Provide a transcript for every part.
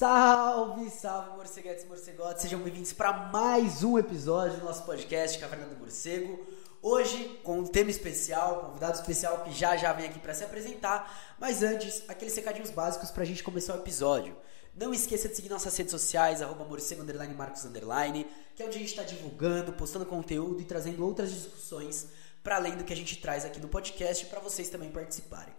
Salve, salve, morceguetes e morcegotes, sejam bem-vindos para mais um episódio do nosso podcast Caverna do Morcego. Hoje, com um tema especial, convidado especial que já vem aqui para se apresentar. Mas antes, aqueles recadinhos básicos para a gente começar o episódio. Não esqueça de seguir nossas redes sociais, @morcego_, Marcos_, que é onde a gente está divulgando, postando conteúdo e trazendo outras discussões para além do que a gente traz aqui no podcast para vocês também participarem.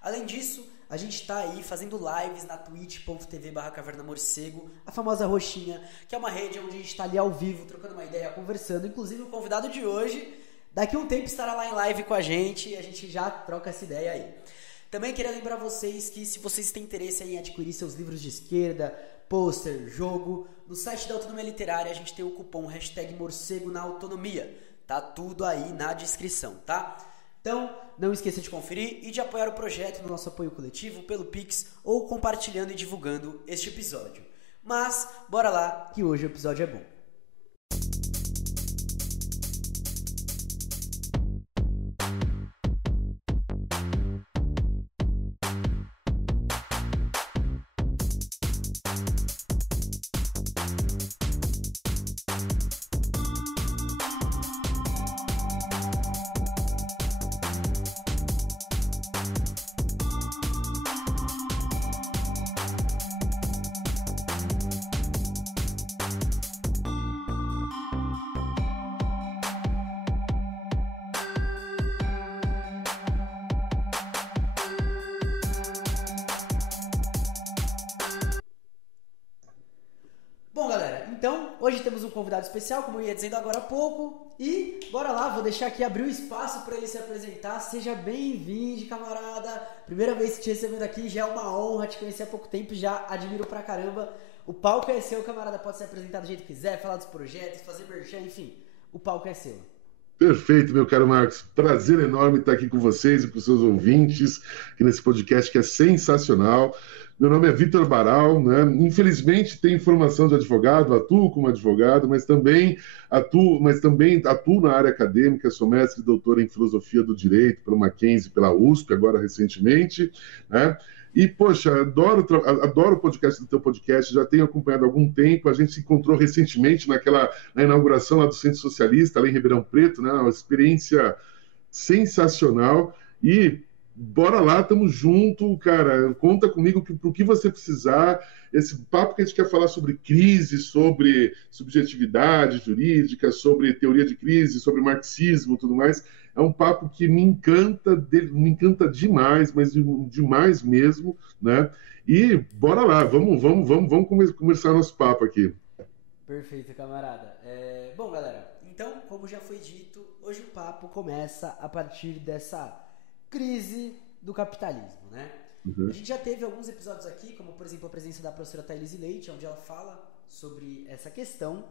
Além disso, a gente está aí fazendo lives na twitch.tv/cavernamorcego, a famosa roxinha, que é uma rede onde a gente está ali ao vivo, trocando uma ideia, conversando. Inclusive o convidado de hoje, daqui a um tempo estará lá em live com a gente e a gente já troca essa ideia aí. Também queria lembrar vocês que se vocês têm interesse em adquirir seus livros de esquerda, pôster, jogo, no site da Autonomia Literária a gente tem o cupom #morcego na autonomia. Tá tudo aí na descrição, tá? Então, não esqueça de conferir e de apoiar o projeto no nosso apoio coletivo pelo Pix ou compartilhando e divulgando este episódio. Mas, bora lá que hoje o episódio é bom. Bom, galera, então hoje temos um convidado especial, como eu ia dizendo agora há pouco, e bora lá, vou deixar aqui abrir o espaço para ele se apresentar. Seja bem-vindo, camarada. Primeira vez que te recebendo aqui, já é uma honra te conhecer há pouco tempo, já admiro pra caramba. O palco é seu, camarada, pode se apresentar do jeito que quiser, falar dos projetos, fazer merchan, enfim, o palco é seu. Perfeito, meu caro Marcos. Prazer enorme estar aqui com vocês e com os seus ouvintes, aqui nesse podcast que é sensacional. Meu nome é Vitor Baral, né? Infelizmente tenho formação de advogado, atuo como advogado, mas também atuo na área acadêmica, sou mestre e doutor em filosofia do direito pelo Mackenzie, pela USP, agora recentemente, né? E, poxa, adoro o podcast do teu podcast, já tenho acompanhado há algum tempo, a gente se encontrou recentemente na inauguração lá do Centro Socialista, lá em Ribeirão Preto, né? Uma experiência sensacional e bora lá, tamo junto, cara, conta comigo pro que você precisar. Esse papo que a gente quer falar sobre crise, sobre subjetividade jurídica, sobre teoria de crise, sobre marxismo e tudo mais, é um papo que me encanta demais, mas demais mesmo, né? E bora lá, vamos começar nosso papo aqui. Perfeito, camarada. Bom, galera, então, como já foi dito, hoje o papo começa a partir dessa crise do capitalismo, né? Uhum. A gente já teve alguns episódios aqui, como por exemplo a presença da professora Thailise Leite, onde ela fala sobre essa questão,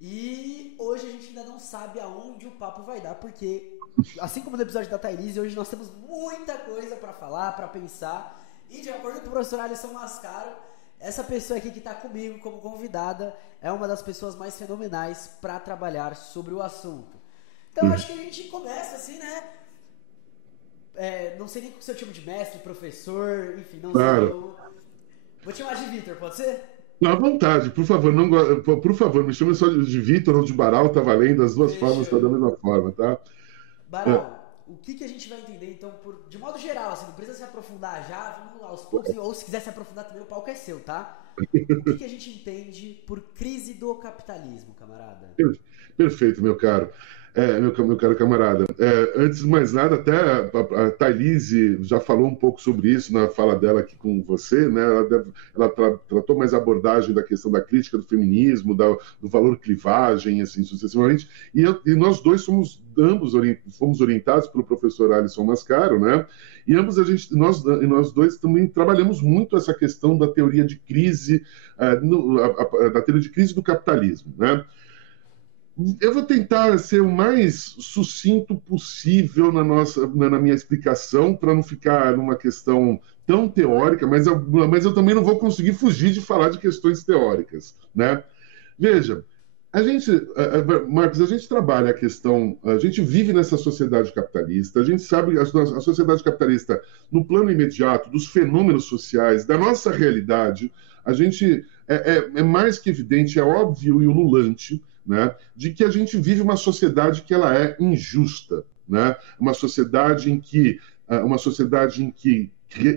e hoje a gente ainda não sabe aonde o papo vai dar, porque assim como no episódio da Thailise, hoje nós temos muita coisa para falar, para pensar, e de acordo com o professor Alisson Mascaro, essa pessoa aqui que está comigo como convidada é uma das pessoas mais fenomenais para trabalhar sobre o assunto. Então acho que a gente começa assim, né? Não sei nem se eu chamo de mestre, professor, enfim, não Claro. sei. Vou te chamar de Vitor, pode ser? À vontade, por favor, por favor, me chame só de Vitor ou de Baral, tá valendo, as duas formas tá da mesma forma, tá? Baral, o que a gente vai entender, então, de modo geral, assim, não precisa se aprofundar já, vamos lá aos poucos, ou se quiser se aprofundar também, o palco é seu, tá? O que a gente entende por crise do capitalismo, camarada? Perfeito, meu caro. Meu caro camarada. Antes de mais nada, até a Thailise já falou um pouco sobre isso na fala dela aqui com você, né? Ela tratou mais a abordagem da questão da crítica do feminismo, do valor clivagem, assim, sucessivamente. E nós dois fomos orientados pelo professor Alisson Mascaro, né? E nós dois também trabalhamos muito essa questão da teoria de crise, da teoria de crise do capitalismo, né? Eu vou tentar ser o mais sucinto possível na minha explicação, para não ficar numa questão tão teórica, mas eu também não vou conseguir fugir de falar de questões teóricas, né? Veja, Marcos, a gente trabalha a questão, a gente vive nessa sociedade capitalista, a gente sabe a sociedade capitalista, no plano imediato, dos fenômenos sociais, da nossa realidade, a gente é mais que evidente, é óbvio e ululante, né, de que a gente vive uma sociedade que ela é injusta, né, uma sociedade em que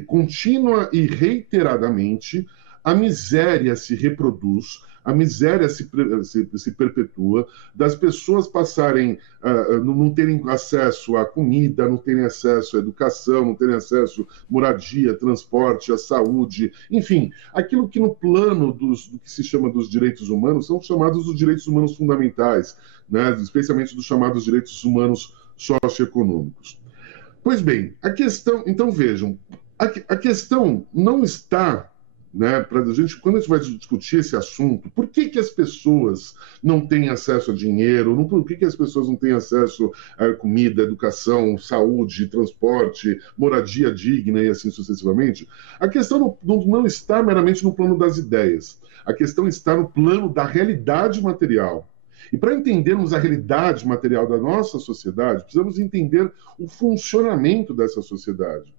contínua e reiteradamente a miséria se reproduz, a miséria se perpetua, das pessoas passarem, não terem acesso à comida, não terem acesso à educação, não terem acesso à moradia, transporte, à saúde, enfim, aquilo que no plano do que se chama dos direitos humanos são chamados os direitos humanos fundamentais, né? Especialmente dos chamados direitos humanos socioeconômicos. Pois bem, então vejam, a questão não está, né, quando a gente vai discutir esse assunto, por que as pessoas não têm acesso a dinheiro, por que as pessoas não têm acesso a comida, educação, saúde, transporte, moradia digna e assim sucessivamente, a questão não está meramente no plano das ideias, a questão está no plano da realidade material. E para entendermos a realidade material da nossa sociedade, precisamos entender o funcionamento dessa sociedade.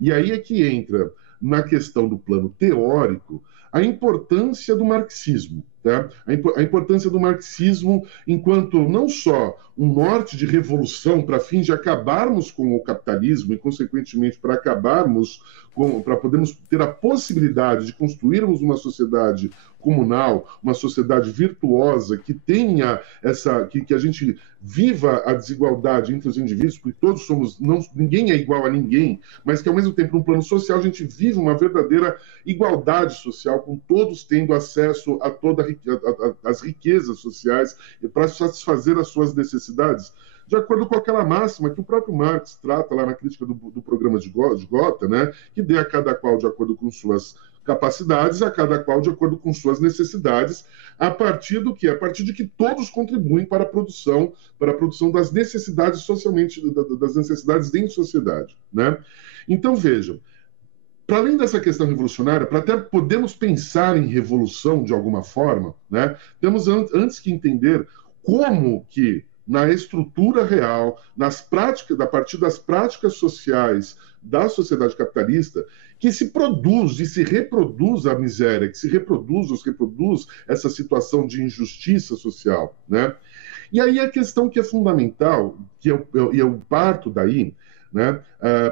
E aí é que entra, na questão do plano teórico, a importância do marxismo. Tá? A importância do marxismo enquanto não só um norte de revolução para fim de acabarmos com o capitalismo e, consequentemente, para podermos ter a possibilidade de construirmos uma sociedade comunal, uma sociedade virtuosa que tenha que a gente viva a desigualdade entre os indivíduos, porque todos somos, ninguém é igual a ninguém, mas que ao mesmo tempo no plano social a gente vive uma verdadeira igualdade social, com todos tendo acesso a as riquezas sociais para satisfazer as suas necessidades, de acordo com aquela máxima que o próprio Marx trata lá na crítica do programa de Gotha, né, que dê a cada qual de acordo com suas capacidades, a cada qual de acordo com suas necessidades, a partir de que todos contribuem para a produção das necessidades socialmente, das necessidades em sociedade, né? Então vejam, para além dessa questão revolucionária, para até podermos pensar em revolução de alguma forma, né, temos antes que entender como que na estrutura real, a partir das práticas sociais da sociedade capitalista, que se produz e se reproduz a miséria, que se reproduz essa situação de injustiça social, né? E aí a questão que é fundamental, que eu parto daí, né?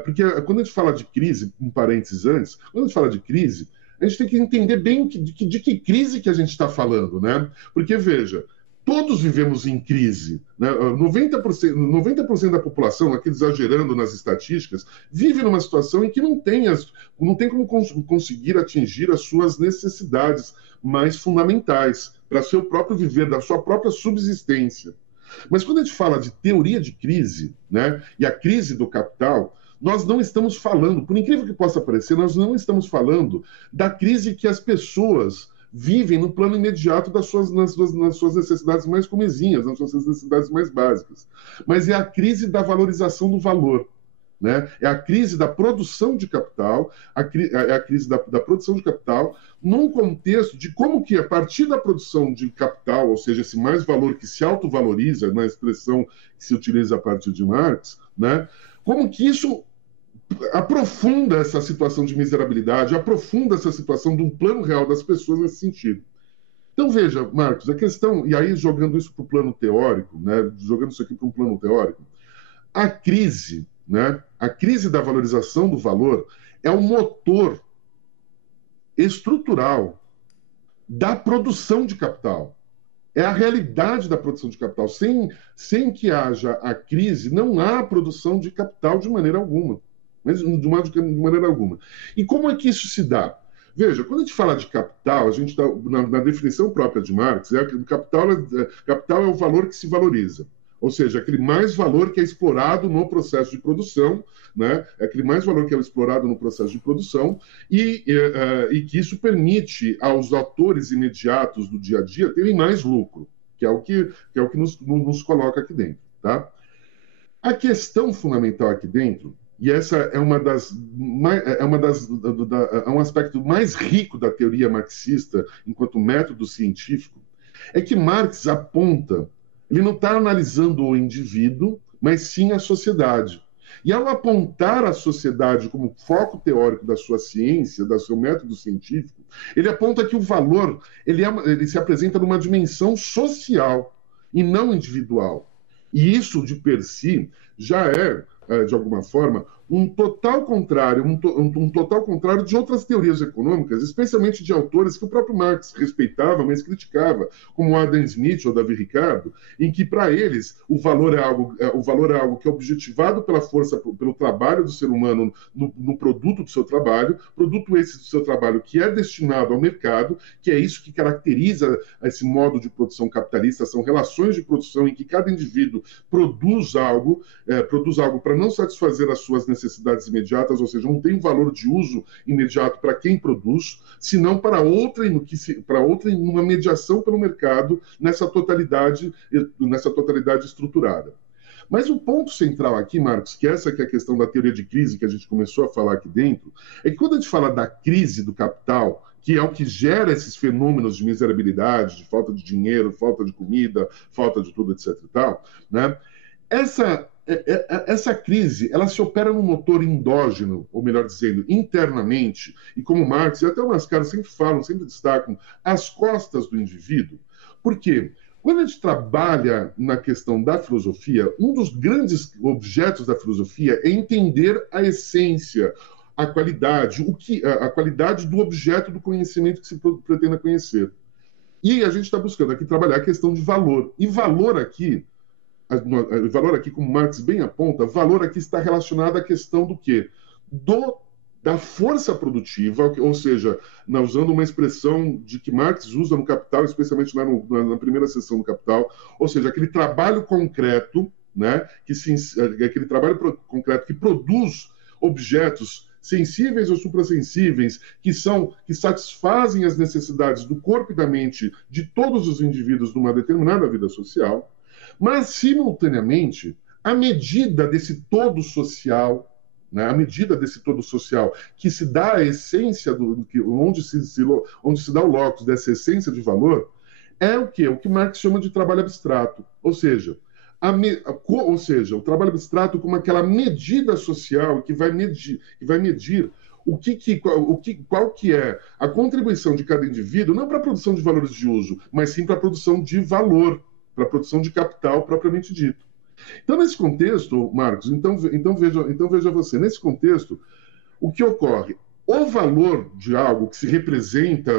Porque quando a gente fala de crise, um parênteses antes, quando a gente fala de crise, a gente tem que entender bem de que crise que a gente está falando, né? Porque, veja, todos vivemos em crise, né? 90% da população, aqui exagerando nas estatísticas, vive numa situação em que não tem como conseguir atingir as suas necessidades mais fundamentais para seu próprio viver, da sua própria subsistência. Mas quando a gente fala de teoria de crise, né, e a crise do capital, nós não estamos falando, por incrível que possa parecer, nós não estamos falando da crise que as pessoas vivem no plano imediato nas suas necessidades mais comezinhas, nas suas necessidades mais básicas. Mas é a crise da valorização do valor. Né? É a crise da produção de capital, é a crise da produção de capital num contexto de como que, a partir da produção de capital, ou seja, esse mais valor que se autovaloriza, na expressão que se utiliza a partir de Marx, né? Como que isso aprofunda essa situação de miserabilidade, aprofunda essa situação de um plano real das pessoas nesse sentido. Então, veja, Marcos, a questão, e aí jogando isso para o plano teórico, né? Jogando isso aqui para um plano teórico, a crise, né? A crise da valorização do valor é o motor estrutural da produção de capital. É a realidade da produção de capital. Sem que haja a crise, não há produção de capital de maneira alguma. Mas de maneira alguma. E como é que isso se dá? Veja, quando a gente fala de capital, a gente está na definição própria de Marx, capital é o valor que se valoriza. Ou seja, aquele mais valor que é explorado no processo de produção, né? É aquele mais valor que é explorado no processo de produção e que isso permite aos atores imediatos do dia a dia terem mais lucro, que é o que nos coloca aqui dentro. Tá? A questão fundamental aqui dentro, e essa é um aspecto mais rico da teoria marxista enquanto método científico, é que Marx aponta, ele não está analisando o indivíduo, mas sim a sociedade. E ao apontar a sociedade como foco teórico da sua ciência, do seu método científico, ele aponta que o valor ele se apresenta numa dimensão social e não individual. E isso, de per si, já é, de alguma forma, um total contrário de outras teorias econômicas, especialmente de autores que o próprio Marx respeitava, mas criticava, como Adam Smith ou Davi Ricardo, em que, para eles, o valor é algo que é objetivado pela força, pelo trabalho do ser humano no produto do seu trabalho, produto esse do seu trabalho que é destinado ao mercado, que é isso que caracteriza esse modo de produção capitalista, são relações de produção em que cada indivíduo produz algo para não satisfazer as suas necessidades imediatas, ou seja, não tem um valor de uso imediato para quem produz, senão para outra em uma mediação pelo mercado nessa totalidade estruturada. Mas o ponto central aqui, Marcos, que essa que é a questão da teoria de crise que a gente começou a falar aqui dentro, é que quando a gente fala da crise do capital, que é o que gera esses fenômenos de miserabilidade, de falta de dinheiro, falta de comida, falta de tudo, etc. e tal, né? Essa crise, ela se opera no motor endógeno, ou melhor dizendo, internamente, e como Marx e até o Mascaro sempre falam, sempre destacam, às costas do indivíduo. Por quê? Quando a gente trabalha na questão da filosofia, um dos grandes objetos da filosofia é entender a essência, a qualidade do objeto do conhecimento que se pretenda conhecer. E a gente está buscando aqui trabalhar a questão de valor. E valor aqui, como Marx bem aponta, valor aqui está relacionado à questão do quê? Da força produtiva, ou seja, usando uma expressão de que Marx usa no Capital, especialmente lá na primeira seção do Capital, ou seja, aquele trabalho concreto, né, aquele trabalho concreto que produz objetos sensíveis ou suprassensíveis, que satisfazem as necessidades do corpo e da mente de todos os indivíduos numa determinada vida social, mas, simultaneamente, à medida desse todo social, né, à medida desse todo social que se dá a essência, onde se dá o locus dessa essência de valor, é o quê? O que Marx chama de trabalho abstrato. Ou seja, o trabalho abstrato como aquela medida social que vai medir qual que é a contribuição de cada indivíduo, não para a produção de valores de uso, mas sim para a produção de valor, para a produção de capital propriamente dito. Então, nesse contexto, Marcos, veja você, nesse contexto, o que ocorre? O valor de algo que se representa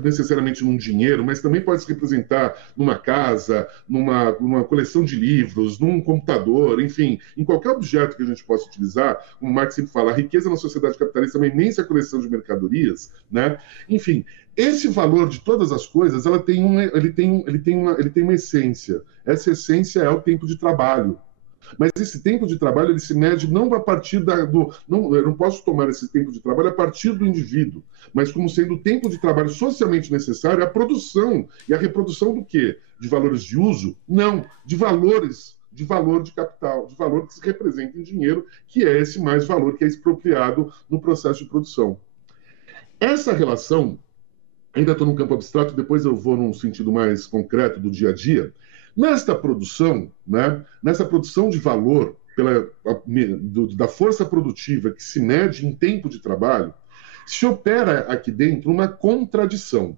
necessariamente num dinheiro, mas também pode se representar numa casa, numa coleção de livros, num computador, enfim, em qualquer objeto que a gente possa utilizar, como Marx sempre fala, a riqueza na sociedade capitalista é uma imensa coleção de mercadorias, né? Enfim, esse valor de todas as coisas, ele tem uma essência. Essa essência é o tempo de trabalho. Mas esse tempo de trabalho ele se mede não a partir eu não posso tomar esse tempo de trabalho a partir do indivíduo, mas como sendo o tempo de trabalho socialmente necessário à produção e à reprodução do quê? De valores de uso? Não, de valor de capital, de valor que se representa em dinheiro, que é esse mais valor que é expropriado no processo de produção. Essa relação, ainda estou no campo abstrato, depois eu vou num sentido mais concreto do dia a dia. Nesta produção, né, nessa produção de valor da força produtiva que se mede em tempo de trabalho, se opera aqui dentro uma contradição.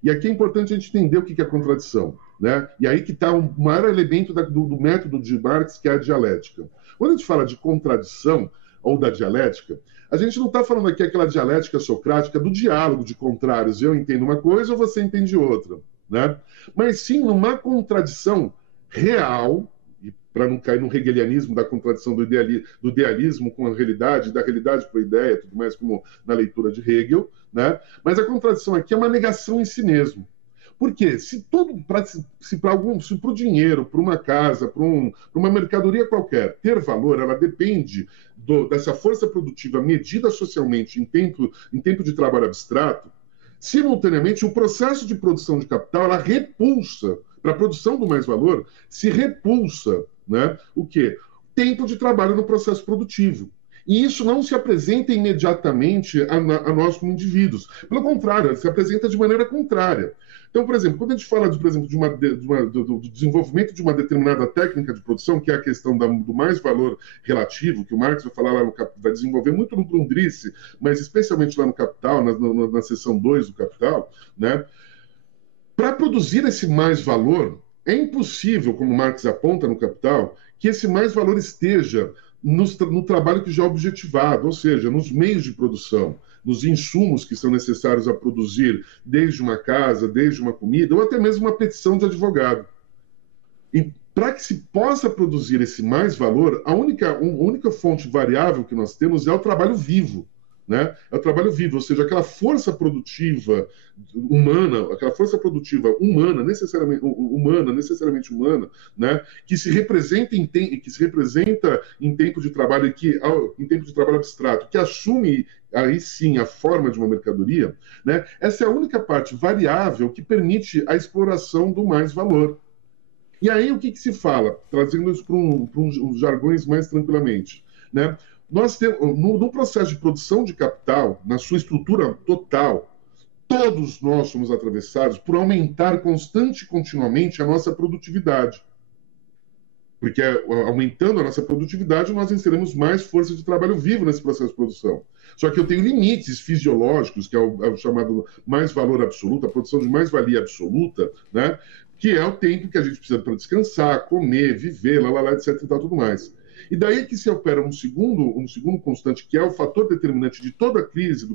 E aqui é importante a gente entender o que é contradição, né? E aí que está o maior elemento do método de Marx, que é a dialética. Quando a gente fala de contradição ou da dialética, a gente não está falando aqui aquela dialética socrática do diálogo de contrários. Eu entendo uma coisa ou você entende outra. Né? Mas sim numa contradição real, para não cair no hegelianismo da contradição do idealismo com a realidade, da realidade com a ideia, tudo mais como na leitura de Hegel, né? Mas a contradição aqui é uma negação em si mesmo. Por quê? Se para o dinheiro, para uma casa, para uma mercadoria qualquer ter valor, ela depende dessa força produtiva medida socialmente em tempo de trabalho abstrato. Simultaneamente, o processo de produção de capital, ela repulsa, para a produção do mais valor, se repulsa, né? O quê? Tempo de trabalho no processo produtivo. E isso não se apresenta imediatamente a nós como indivíduos. Pelo contrário, se apresenta de maneira contrária. Então, por exemplo, quando a gente fala, por exemplo, do desenvolvimento de uma determinada técnica de produção, que é a questão do mais-valor relativo, que o Marx vai falar lá no vai desenvolver muito no Grundrisse, mas especialmente lá no Capital, na seção 2 do Capital, né? Para produzir esse mais-valor, é impossível, como Marx aponta no Capital, que esse mais-valor esteja no trabalho que já é objetivado, ou seja, nos meios de produção, nos insumos que são necessários a produzir, desde uma casa, desde uma comida, ou até mesmo uma petição de advogado. E para que se possa produzir esse mais-valor, a única fonte variável que nós temos é o trabalho vivo. Né? É o trabalho vivo, ou seja, aquela força produtiva humana, necessariamente humana, né? Que se representa em tempo de trabalho em tempo de trabalho abstrato, que assume aí sim a forma de uma mercadoria, né? Essa é a única parte variável que permite a exploração do mais-valor. E aí o que se fala, trazendo isso para uns jargões mais tranquilamente, né? Nós temos, no processo de produção de capital, na sua estrutura total, todos nós somos atravessados por aumentar constante e continuamente a nossa produtividade. Porque aumentando a nossa produtividade, nós inserimos mais força de trabalho vivo nesse processo de produção. Só que eu tenho limites fisiológicos, que é o chamado mais-valor absoluto, a produção de mais-valia absoluta, né? Que é o tempo que a gente precisa para descansar, comer, viver, etc. e tal, tudo mais. E daí que se opera um segundo constante, que é o fator determinante de toda a crise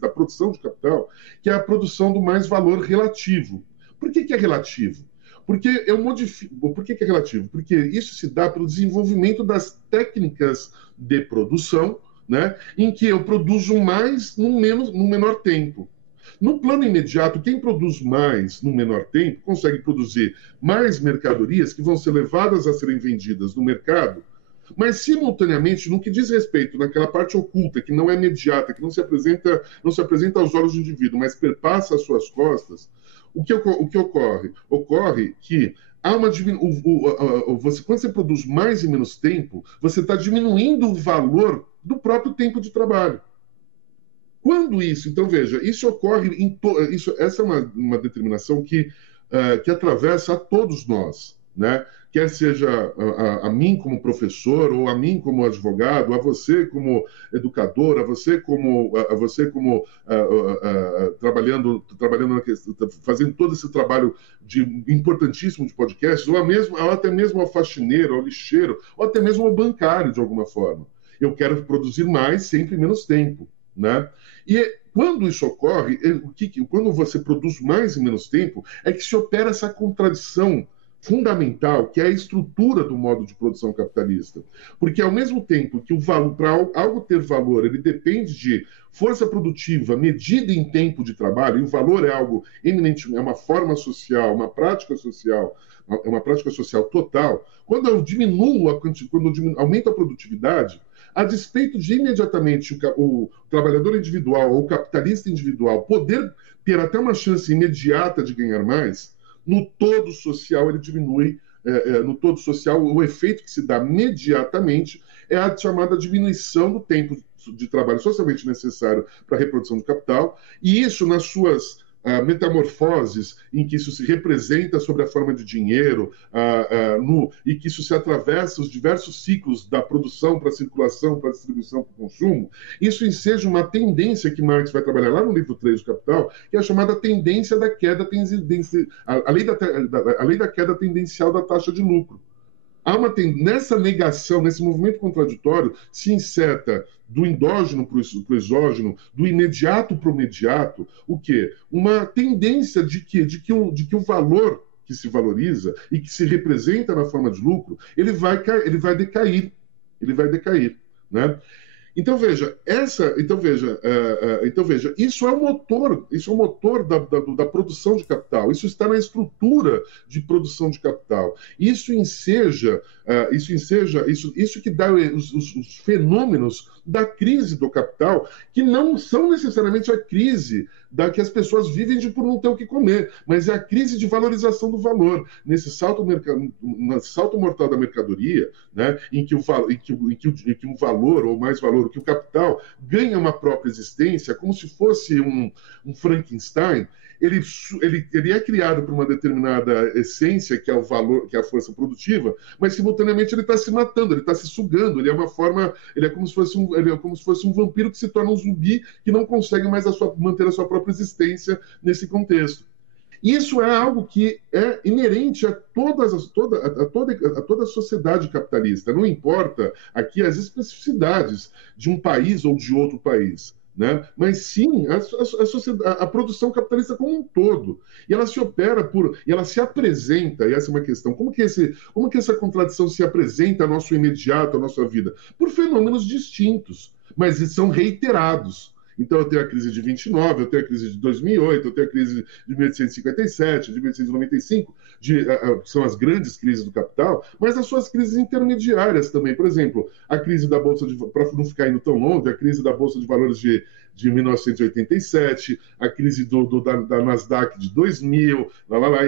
da produção de capital, que é a produção do mais-valor relativo. Por que é relativo? Porque eu modifico. Por que é relativo? Porque isso se dá pelo desenvolvimento das técnicas de produção, né, em que eu produzo mais no menor tempo. No plano imediato, quem produz mais no menor tempo consegue produzir mais mercadorias que vão ser levadas a serem vendidas no mercado, mas simultaneamente, no que diz respeito naquela parte oculta, que não é imediata, que não se apresenta aos olhos do indivíduo, mas perpassa as suas costas, o que ocorre? Ocorre que há uma quando você produz mais em menos tempo, você está diminuindo o valor do próprio tempo de trabalho. Quando isso? Então, veja, isso ocorre essa é uma determinação que atravessa a todos nós, né? Quer seja a mim como professor, ou a mim como advogado, a você como educador, a você como trabalhando fazendo todo esse trabalho importantíssimo de podcasts, ou até mesmo ao faxineiro, ao lixeiro, ou até mesmo ao bancário, de alguma forma. Eu quero produzir mais, sempre em menos tempo, né? E quando isso ocorre, quando você produz mais em menos tempo, é que se opera essa contradição fundamental, que é a estrutura do modo de produção capitalista. Porque, ao mesmo tempo que para algo ter valor, ele depende de força produtiva medida em tempo de trabalho, e o valor é algo eminentemente, é uma forma social, uma prática social total, quando eu aumento a produtividade, a despeito de imediatamente o trabalhador individual ou o capitalista individual poder ter até uma chance imediata de ganhar mais, no todo social ele diminui, no todo social o efeito que se dá imediatamente é a chamada diminuição do tempo de trabalho socialmente necessário para a reprodução do capital, e isso nas suas metamorfoses, em que isso se representa sobre a forma de dinheiro, e que isso se atravessa os diversos ciclos da produção para a circulação, para a distribuição, para o consumo, isso enseja uma tendência que Marx vai trabalhar lá no livro 3 do Capital, que é a chamada tendência da queda, a lei da queda tendencial da taxa de lucro. Nessa negação, nesse movimento contraditório, se inseta do endógeno para o exógeno, do imediato para o mediato, o quê? Uma tendência de que o valor que se valoriza e que se representa na forma de lucro, ele vai decair, né? Então veja, isso é o motor da produção de capital. Isso está na estrutura de produção de capital. Isso que dá os fenômenos da crise do capital, que não são necessariamente a crise da que as pessoas vivem por não ter o que comer, mas é a crise de valorização do valor. Nesse salto mortal da mercadoria, né, em que o valor, ou mais valor, que o capital ganha uma própria existência, como se fosse um Frankenstein. Ele é criado por uma determinada essência, que é o valor, que é a força produtiva, mas simultaneamente ele está se matando, ele está se sugando. Ele é como se fosse um vampiro que se torna um zumbi que não consegue mais manter a sua própria existência nesse contexto. Isso é algo que é inerente a toda a sociedade capitalista. Não importa aqui as especificidades de um país ou de outro país, né? Mas sim a produção capitalista como um todo. E ela se opera e ela se apresenta, e essa é uma questão, como que essa contradição se apresenta ao nosso imediato, à nossa vida? Por fenômenos distintos, mas são reiterados. Então eu tenho a crise de 29, eu tenho a crise de 2008, eu tenho a crise de 1857, de 1895, são as grandes crises do capital, mas as suas crises intermediárias também. Por exemplo, a crise da Bolsa de Valores, para não ficar indo tão longe, a crise da Bolsa de Valores de 1987, a crise da Nasdaq de 2000,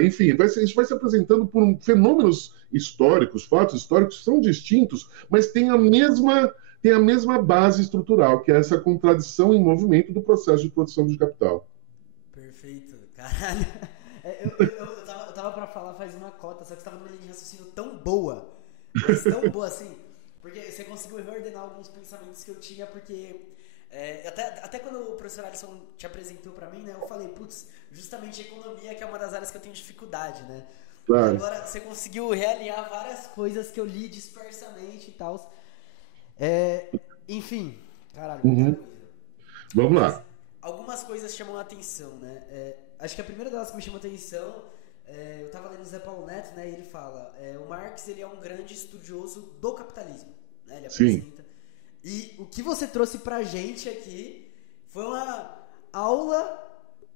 enfim, isso vai se apresentando por fenômenos históricos, fatos históricos são distintos, mas têm a mesma base estrutural, que é essa contradição em movimento do processo de produção de capital. Perfeito, caralho. Eu tava pra falar faz uma cota, só que você tava numa linha de raciocínio tão boa, mas tão boa assim, porque você conseguiu reordenar alguns pensamentos que eu tinha, porque até quando o professor Alisson te apresentou pra mim, né, eu falei, putz, justamente a economia que é uma das áreas que eu tenho dificuldade, né? Claro. E agora você conseguiu realinhar várias coisas que eu li dispersamente e tal. Enfim, caralho, muita coisa. Vamos lá. Algumas coisas chamam a atenção, né? Acho que a primeira delas que me chamou a atenção, eu tava lendo o Zé Paulo Neto, né? E ele fala, o Marx, ele é um grande estudioso do capitalismo, né? Ele apresenta. Sim. E o que você trouxe pra gente aqui foi uma aula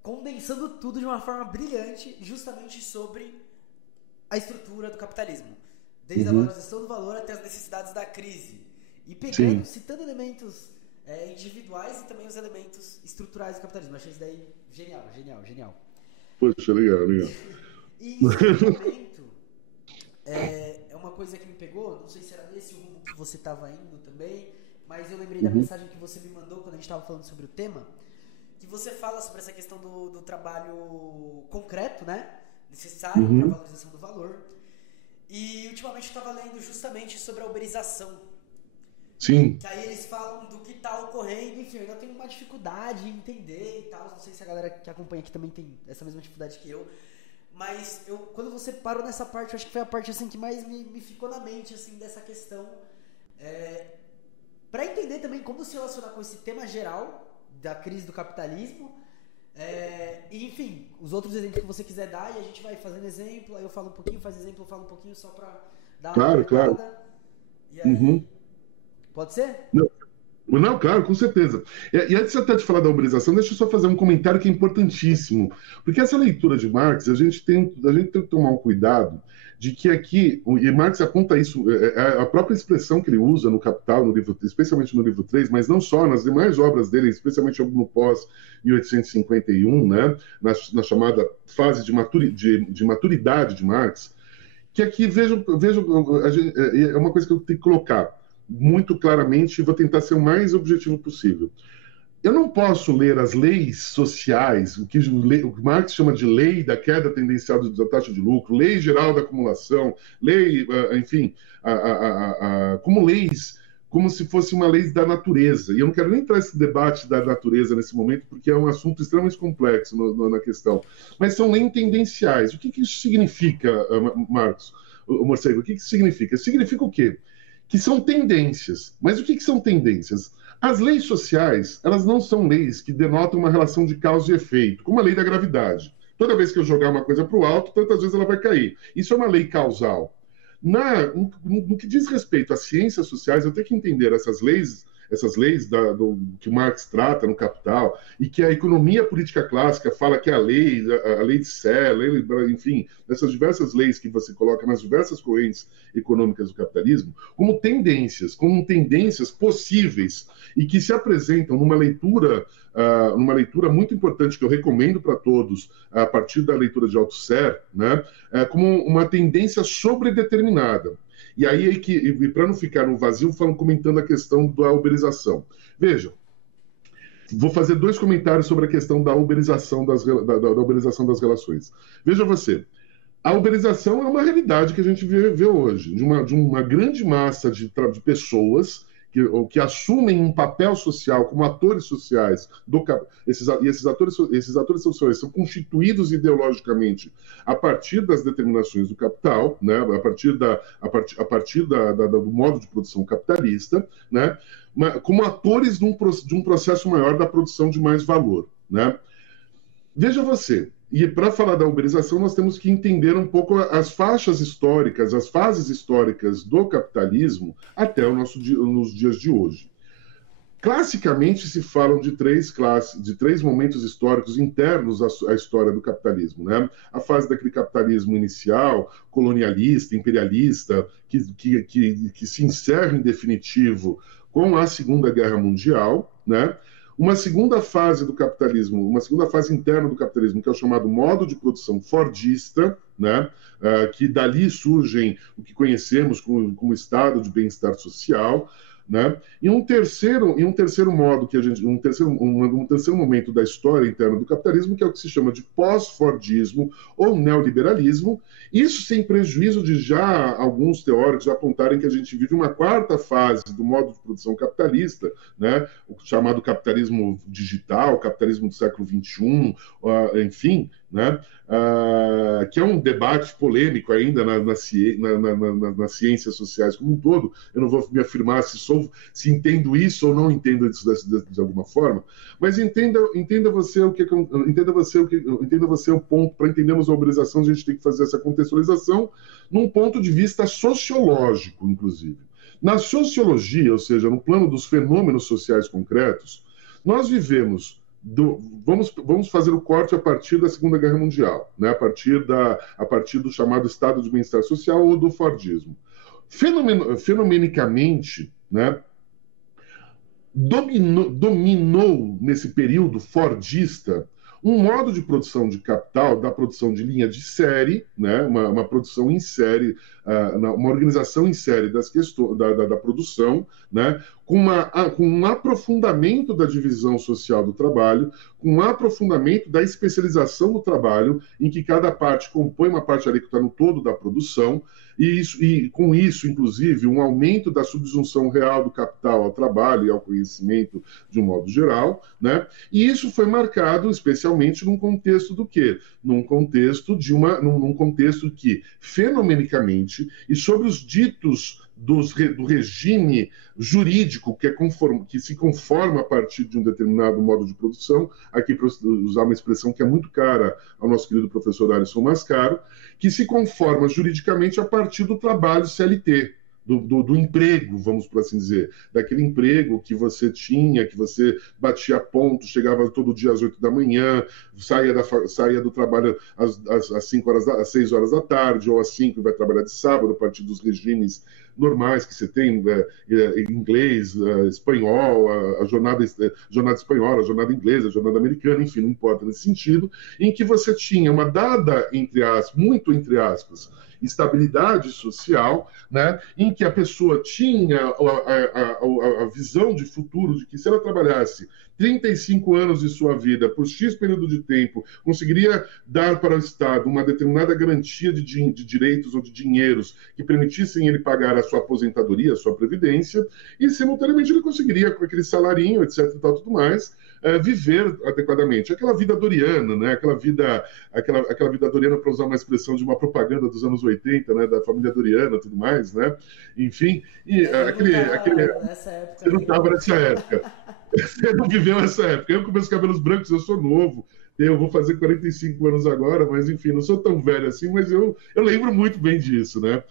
condensando tudo de uma forma brilhante, justamente sobre a estrutura do capitalismo, desde a valorização do valor até as necessidades da crise. E pegando, citando elementos individuais e também os elementos estruturais do capitalismo. Achei isso daí genial. Poxa, legal. E em segundo momento, é uma coisa que me pegou, não sei se era nesse rumo que você estava indo também, mas eu lembrei da mensagem que você me mandou quando a gente estava falando sobre o tema, que você fala sobre essa questão do trabalho concreto, né? Necessário para a valorização do valor. E ultimamente eu estava lendo justamente sobre a uberização. Sim. Que aí eles falam do que está ocorrendo, enfim, eu ainda tenho uma dificuldade em entender e tal, não sei se a galera que acompanha aqui também tem essa mesma dificuldade que eu, mas quando você parou nessa parte, eu acho que foi a parte assim, que mais me ficou na mente assim, dessa questão, para entender também como se relacionar com esse tema geral da crise do capitalismo, e enfim, os outros exemplos que você quiser dar, e a gente vai fazendo exemplo, aí eu falo um pouquinho, faz exemplo, eu falo um pouquinho só para dar uma claro. E aí... Pode ser? Não, claro, com certeza. E antes até de falar da uberização, deixa eu só fazer um comentário que é importantíssimo. Porque essa leitura de Marx, a gente tem que tomar um cuidado de que aqui, e Marx aponta isso, a própria expressão que ele usa no Capital, no livro, especialmente no livro 3, mas não só, nas demais obras dele, especialmente no pós-1851, né, na chamada fase de maturidade de Marx, que aqui, vejo é uma coisa que eu tenho que colocar muito claramente e vou tentar ser o mais objetivo possível. Eu não posso ler as leis sociais, o que Marx chama de lei da queda tendencial da taxa de lucro, lei geral da acumulação, lei, enfim, como leis, como se fosse uma lei da natureza. E eu não quero nem entrar nesse debate da natureza nesse momento, porque é um assunto extremamente complexo na questão. Mas são leis tendenciais. O que isso significa, Marcos? Morcego, o que isso significa? Significa o quê? Que são tendências. Mas o que são tendências? As leis sociais, elas não são leis que denotam uma relação de causa e efeito, como a lei da gravidade. Toda vez que eu jogar uma coisa para o alto, tantas vezes ela vai cair. Isso é uma lei causal. No que diz respeito às ciências sociais, eu tenho que entender essas leis, essas leis que Marx trata no Capital, e que a economia política clássica fala que a lei de Selle, enfim, essas diversas leis que você coloca nas diversas correntes econômicas do capitalismo, como tendências possíveis e que se apresentam numa leitura muito importante que eu recomendo para todos, a partir da leitura de Althusser, né, como uma tendência sobredeterminada. E aí, para não ficar no vazio, comentando a questão da uberização. Veja, vou fazer 2 comentários sobre a questão da uberização das relações. Veja você, a uberização é uma realidade que a gente vê hoje, de uma grande massa de pessoas que assumem um papel social como atores sociais. Esses atores sociais são constituídos ideologicamente a partir das determinações do capital, né? a partir do modo de produção capitalista, né? Como atores de um processo maior da produção de mais valor. Né? Veja você, e para falar da uberização, nós temos que entender um pouco as faixas históricas, as fases históricas do capitalismo até nos dias de hoje. Classicamente se falam de 3 momentos históricos internos à história do capitalismo. Né? A fase daquele capitalismo inicial, colonialista, imperialista, que se encerra em definitivo com a Segunda Guerra Mundial, né? Uma segunda fase do capitalismo, uma segunda fase interna do capitalismo, que é o chamado modo de produção fordista, né? Que dali surgem o que conhecemos como estado de bem-estar social, né? E um terceiro modo um terceiro momento da história interna do capitalismo, que é o que se chama de pós-fordismo ou neoliberalismo. Isso sem prejuízo de já alguns teóricos apontarem que a gente vive uma 4ª fase do modo de produção capitalista, né? O chamado capitalismo digital, capitalismo do século XXI, enfim, né? Que é um debate polêmico ainda nas ciências sociais como um todo. Eu não vou me afirmar se entendo isso ou não entendo isso de alguma forma, mas entenda você o ponto. Para entendermos a uberização, a gente tem que fazer essa contextualização num ponto de vista sociológico, inclusive. Na sociologia, ou seja, no plano dos fenômenos sociais concretos, nós vivemos vamos fazer o corte a partir da Segunda Guerra Mundial, né? a partir do chamado estado de bem-estar social ou do Fordismo. Fenomenicamente, né? Dominou nesse período fordista um modo de produção de capital, da produção de linha de série, né? uma produção em série, uma organização em série da produção, né? com um aprofundamento da divisão social do trabalho, com um aprofundamento da especialização do trabalho, em que cada parte compõe uma parte ali que está no todo da produção, e com isso, inclusive, um aumento da subsunção real do capital ao trabalho e ao conhecimento de um modo geral, né? E isso foi marcado especialmente num contexto do quê? Num contexto que, fenomenicamente, e sobre os ditos do regime jurídico que se conforma a partir de um determinado modo de produção, aqui para usar uma expressão que é muito cara ao nosso querido professor Alisson Mascaro, que se conforma juridicamente a partir do trabalho CLT, do emprego, vamos por assim dizer, daquele emprego que você tinha, que você batia ponto, chegava todo dia às 8 da manhã, saía do trabalho às 6 horas da tarde, ou às 5 vai trabalhar de sábado, a partir dos regimes normais que você tem, inglês, espanhol, a jornada espanhola, a jornada inglesa, a jornada americana, enfim, não importa nesse sentido, em que você tinha uma dada, muito entre aspas, estabilidade social, né, em que a pessoa tinha a visão de futuro de que se ela trabalhasse 35 anos de sua vida por X período de tempo, conseguiria dar para o Estado uma determinada garantia de direitos ou de dinheiros que permitissem ele pagar a sua aposentadoria, a sua previdência, e simultaneamente ele conseguiria, com aquele salarinho, etc. e tal, tudo mais, viver adequadamente. Aquela vida doriana, né? aquela vida doriana, para usar uma expressão de uma propaganda dos anos 80, né? Da família doriana, tudo mais, né? Enfim, e você não estava nessa época. Você não viveu essa época. Eu com meus cabelos brancos, eu sou novo. Eu vou fazer 45 anos agora, mas enfim, não sou tão velho assim, mas eu lembro muito bem disso, né?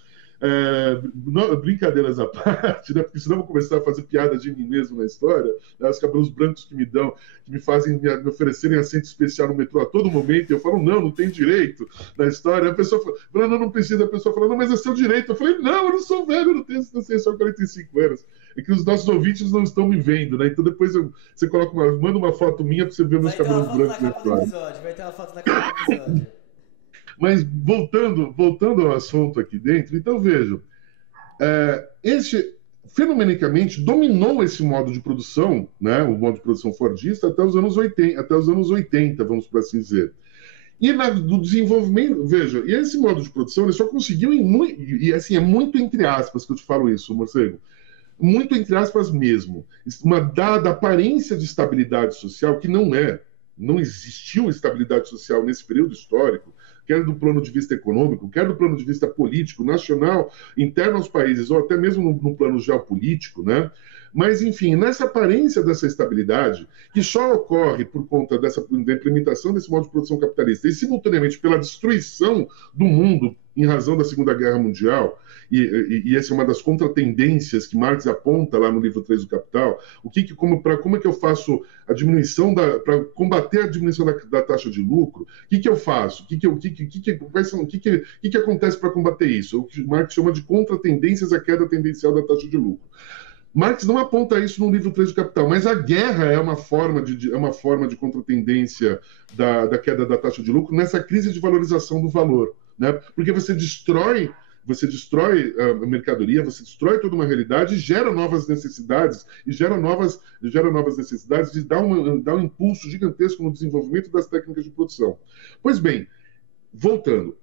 Brincadeiras à parte, né? Porque senão eu vou começar a fazer piada de mim mesmo na história, né? Os cabelos brancos que me dão, que me fazem me oferecerem assento especial no metrô a todo momento, e eu falo, não tem direito na história. A pessoa fala, não precisa. A pessoa fala, não, mas é seu direito. Eu falei, não, eu não sou velho, eu não tenho só 45 anos. É que os nossos ouvintes não estão me vendo, né? Então depois você manda uma foto minha para você ver meus cabelos brancos na história. Vai ter uma foto na capa do episódio. Mas voltando ao assunto aqui dentro, então vejam, fenomenicamente dominou esse modo de produção, né, o modo de produção fordista até os anos 80, vamos por assim dizer. E do desenvolvimento, veja, e esse modo de produção ele só conseguiu e assim, é muito entre aspas que eu te falo isso, Morcego, muito entre aspas mesmo, uma dada aparência de estabilidade social que não existiu estabilidade social nesse período histórico, quer do plano de vista econômico, quer do plano de vista político, nacional, interno aos países, ou até mesmo no plano geopolítico, né? Mas, enfim, nessa aparência dessa estabilidade, que só ocorre por conta da implementação desse modo de produção capitalista e, simultaneamente, pela destruição do mundo em razão da Segunda Guerra Mundial, e essa é uma das contratendências que Marx aponta lá no livro 3 do Capital, como é que eu faço a diminuição, para combater a diminuição da taxa de lucro, o que eu faço? O que acontece para combater isso? O que Marx chama de contratendências à queda tendencial da taxa de lucro. Marx não aponta isso no livro 3 do Capital, mas a guerra é uma forma de contratendência da queda da taxa de lucro nessa crise de valorização do valor, né? Porque você destrói a mercadoria, você destrói toda uma realidade e gera novas necessidades, gera novas necessidades de dar um impulso gigantesco no desenvolvimento das técnicas de produção. Pois bem, voltando,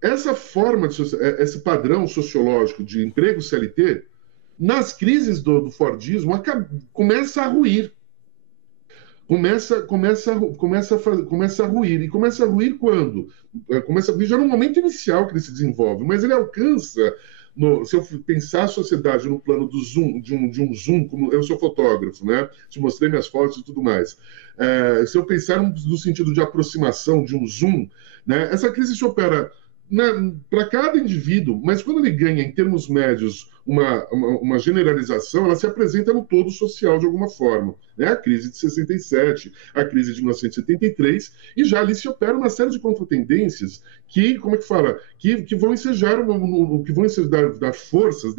esse padrão sociológico de emprego CLT, nas crises do Fordismo, começa a ruir. Começa a ruir. E começa a ruir quando? Começa a ruir já no momento inicial que ele se desenvolve, mas ele alcança, se eu pensar a sociedade no plano do zoom, de um zoom, como eu sou fotógrafo, né? Te mostrei minhas fotos e tudo mais. Se eu pensar no sentido de aproximação, de um zoom, né? Essa crise se opera para cada indivíduo, mas quando ele ganha, em termos médios, uma generalização, ela se apresenta no todo social de alguma forma. Né? A crise de 67, a crise de 1973, e já ali se opera uma série de contratendências que, que vão ensejar dar forças,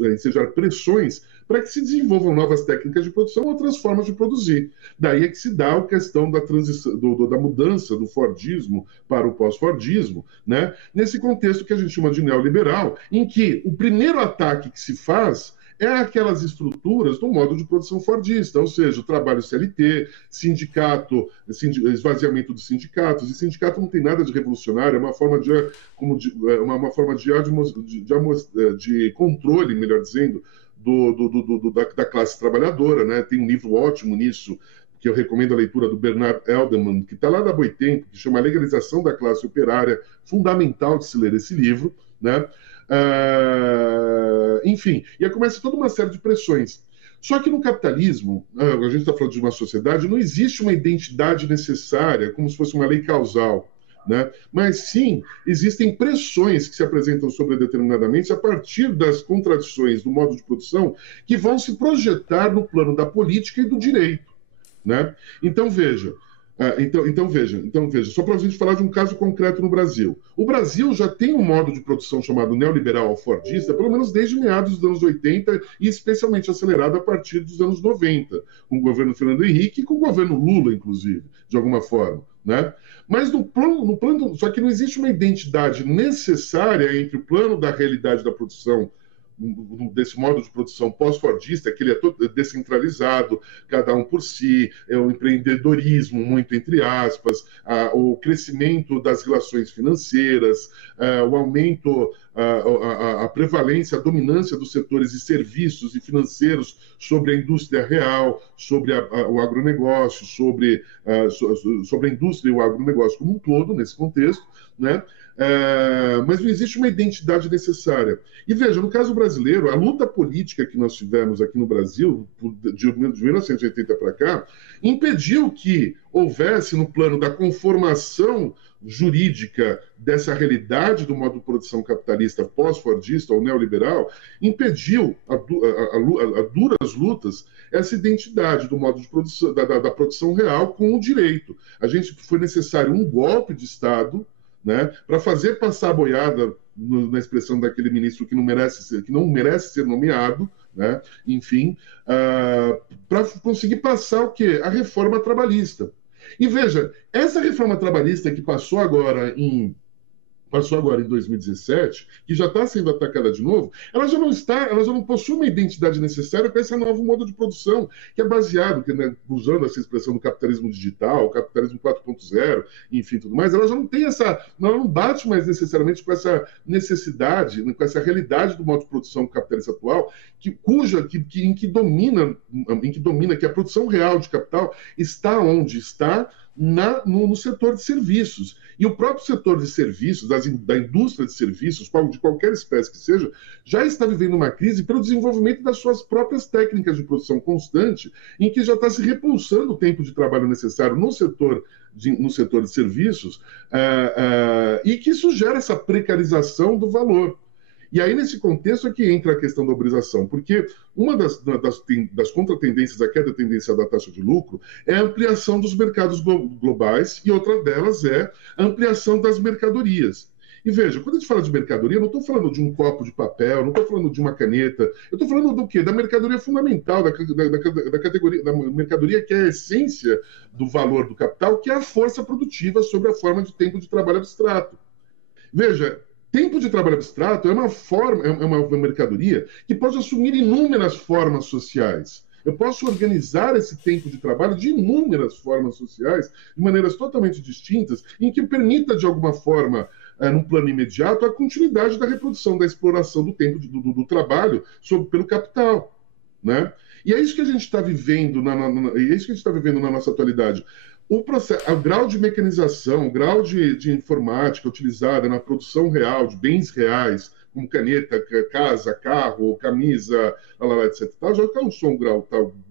ensejar pressões para que se desenvolvam novas técnicas de produção ou outras formas de produzir. Daí é que se dá a questão da transição, da mudança do Fordismo para o pós-Fordismo, né? Nesse contexto que a gente chama de neoliberal, em que o primeiro ataque que se faz é aquelas estruturas do modo de produção fordista, ou seja, o trabalho CLT, sindicato, esvaziamento dos sindicatos, e sindicato não tem nada de revolucionário, é uma forma de controle, melhor dizendo, da classe trabalhadora, né? Tem um livro ótimo nisso, que eu recomendo a leitura do Bernard Elderman, que está lá da Boitempo, que chama Legalização da Classe Operária, fundamental de se ler esse livro, né? Enfim, e aí começa toda uma série de pressões. Só que no capitalismo, a gente está falando de uma sociedade, não existe uma identidade necessária, como se fosse uma lei causal, né? Mas sim, existem pressões que se apresentam sobredeterminadamente a partir das contradições do modo de produção que vão se projetar no plano da política e do direito, né? Então veja, só para a gente falar de um caso concreto no Brasil. O Brasil já tem um modo de produção chamado neoliberal fordista, pelo menos desde meados dos anos 80 e especialmente acelerado a partir dos anos 90, com o governo Fernando Henrique e com o governo Lula, inclusive, de alguma forma, né? Mas no plano, só que não existe uma identidade necessária entre o plano da realidade da produção, desse modo de produção pós-fordista, que ele é todo descentralizado, cada um por si, é o empreendedorismo, muito entre aspas, o crescimento das relações financeiras, o aumento, a prevalência, a dominância dos setores de serviços e financeiros sobre a indústria real, sobre o agronegócio, sobre a indústria e o agronegócio como um todo, nesse contexto, né? Mas não existe uma identidade necessária. E veja, no caso brasileiro, a luta política que nós tivemos aqui no Brasil, de 1980 para cá, impediu que houvesse, no plano da conformação jurídica dessa realidade do modo de produção capitalista pós-fordista ou neoliberal, impediu a duras lutas essa identidade do modo de produção, da produção real com o direito. Foi necessário um golpe de Estado, né, para fazer passar a boiada, na expressão daquele ministro que não merece ser nomeado, né, enfim, para conseguir passar o quê? A reforma trabalhista. E veja, essa reforma trabalhista que passou agora em 2017, que já está sendo atacada de novo, ela já não possui uma identidade necessária para esse novo modo de produção, que é baseado, né, usando essa expressão do capitalismo digital, capitalismo 4.0, enfim, tudo mais, ela já não tem ela não bate mais necessariamente com essa necessidade, com essa realidade do modo de produção capitalista atual, em que domina que a produção real de capital está onde está, no setor de serviços. E o próprio setor de serviços, da indústria de serviços, de qualquer espécie que seja, já está vivendo uma crise pelo desenvolvimento das suas próprias técnicas de produção constante, em que já está se repulsando o tempo de trabalho necessário no setor de serviços, e que isso gera essa precarização do valor. E aí, nesse contexto, é que entra a questão da uberização, porque uma das contratendências à queda tendência da taxa de lucro é a ampliação dos mercados globais, e outra delas é a ampliação das mercadorias. E veja, quando a gente fala de mercadoria, eu não estou falando de um copo de papel, não estou falando de uma caneta, eu estou falando do quê? Da mercadoria fundamental, da categoria, da mercadoria que é a essência do valor do capital, que é a força produtiva sob a forma de tempo de trabalho abstrato. Veja, tempo de trabalho abstrato é uma mercadoria que pode assumir inúmeras formas sociais. Eu posso organizar esse tempo de trabalho de inúmeras formas sociais, de maneiras totalmente distintas, em que permita, de alguma forma, num plano imediato, a continuidade da reprodução, da exploração do tempo do trabalho pelo capital, né? E é isso que a gente está vivendo na nossa atualidade. O grau de mecanização, o grau de informática utilizada na produção real de bens reais, como caneta, casa, carro, camisa, etc., já alcançou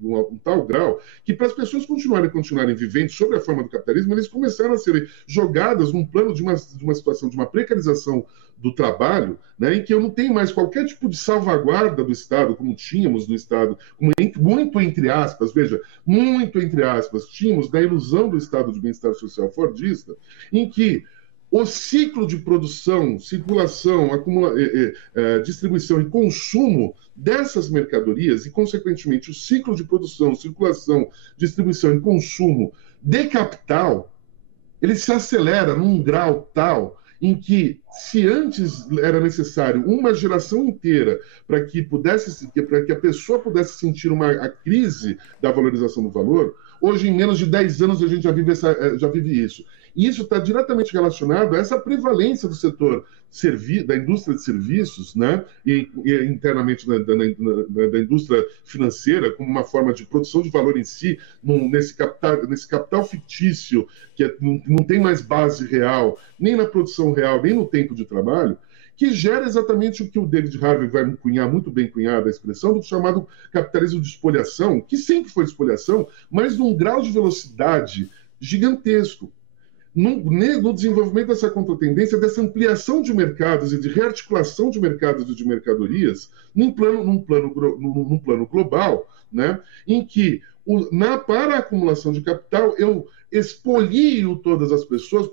um tal grau que, para as pessoas continuarem vivendo sob a forma do capitalismo, eles começaram a ser jogadas num plano de uma situação de uma precarização do trabalho, né, em que eu não tenho mais qualquer tipo de salvaguarda do Estado, como tínhamos no Estado, muito entre aspas, veja, muito entre aspas, tínhamos da ilusão do Estado de bem-estar social fordista, em que o ciclo de produção, circulação, distribuição e consumo dessas mercadorias e, consequentemente, o ciclo de produção, circulação, distribuição e consumo de capital, ele se acelera num grau tal em que, se antes era necessário uma geração inteira para que a pessoa pudesse sentir a crise da valorização do valor, hoje, em menos de 10 anos, a gente já vive isso. E isso está diretamente relacionado a essa prevalência do setor da indústria de serviços, né, e internamente da indústria financeira, como uma forma de produção de valor em si, nesse capital fictício, que não tem mais base real, nem na produção real, nem no tempo de trabalho, que gera exatamente o que o David Harvey vai cunhar, muito bem cunhada a expressão, do chamado capitalismo de espoliação, que sempre foi de espoliação, mas num grau de velocidade gigantesco. No desenvolvimento dessa contratendência, dessa ampliação de mercados e de rearticulação de mercados e de mercadorias num plano global, né, em que, para a acumulação de capital, eu expolio todas as pessoas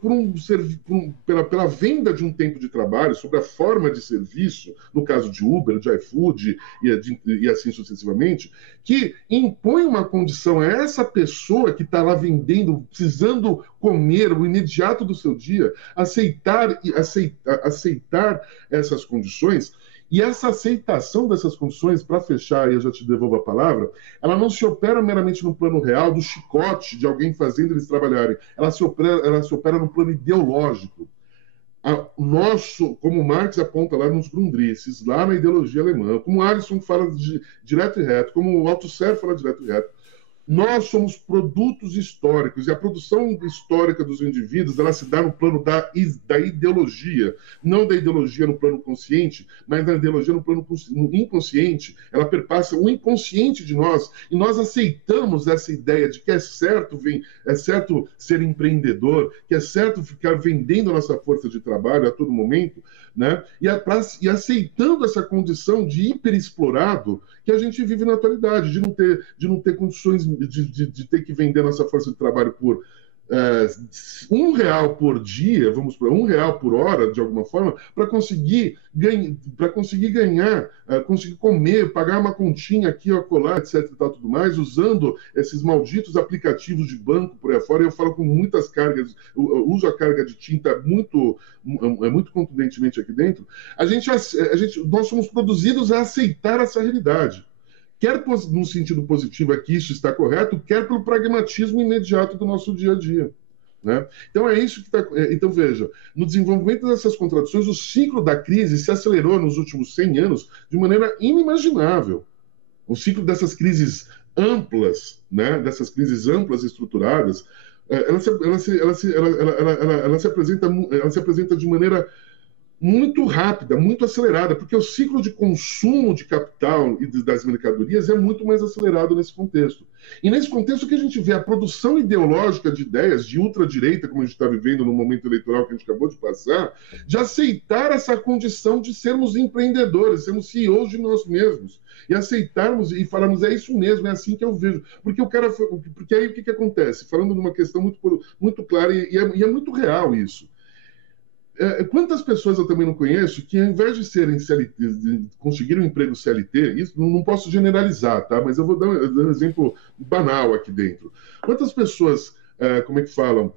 pela venda de um tempo de trabalho, sob a forma de serviço, no caso de Uber, de iFood e assim sucessivamente, que impõe uma condição a essa pessoa que está lá vendendo, precisando comer o imediato do seu dia, aceitar essas condições. E essa aceitação dessas condições, para fechar, e eu já te devolvo a palavra, ela não se opera meramente no plano real, do chicote de alguém fazendo eles trabalharem. Ela se opera no plano ideológico. Como Marx aponta lá nos Grundrisses, lá na ideologia alemã, como Alisson fala direto e reto, como o Althusser fala direto e reto, Nós somos produtos históricos, e a produção histórica dos indivíduos, ela se dá no plano da ideologia, não da ideologia no plano consciente, mas da ideologia no plano inconsciente. Ela perpassa o inconsciente de nós, e nós aceitamos essa ideia de que é certo ser empreendedor, que é certo ficar vendendo a nossa força de trabalho a todo momento, né? E aceitando essa condição de hiperexplorado que a gente vive na atualidade, de não ter condições de ter que vender nossa força de trabalho por R$ 1 por dia, vamos para R$ 1 por hora, de alguma forma, para conseguir ganhar, conseguir comer, pagar uma continha aqui ou acolá, etc. e tal, tudo mais, usando esses malditos aplicativos de banco por aí fora. Eu falo com muitas cargas, eu uso a carga de tinta muito contundentemente aqui dentro. Nós somos produzidos a aceitar essa realidade. Quer no sentido positivo é que isso está correto, quer pelo pragmatismo imediato do nosso dia a dia. Né? Então é isso que está. Então veja, no desenvolvimento dessas contradições, o ciclo da crise se acelerou nos últimos 100 anos de maneira inimaginável. O ciclo dessas crises amplas, né? Dessas crises amplas e estruturadas, ela se apresenta de maneira muito rápida, muito acelerada, porque o ciclo de consumo de capital e das mercadorias é muito mais acelerado nesse contexto. E nesse contexto que a gente vê a produção ideológica de ideias de ultradireita, como a gente está vivendo no momento eleitoral que a gente acabou de passar, de aceitar essa condição de sermos empreendedores, sermos CEOs de nós mesmos, e aceitarmos e falarmos, é isso mesmo, é assim que eu vejo. Porque aí o que acontece? Falando de uma questão muito clara, e é muito real isso. Quantas pessoas eu também não conheço que, ao invés de serem CLT, de conseguir um emprego CLT, isso não posso generalizar, tá? Mas eu vou dar um exemplo banal aqui dentro. Quantas pessoas, como é que falam?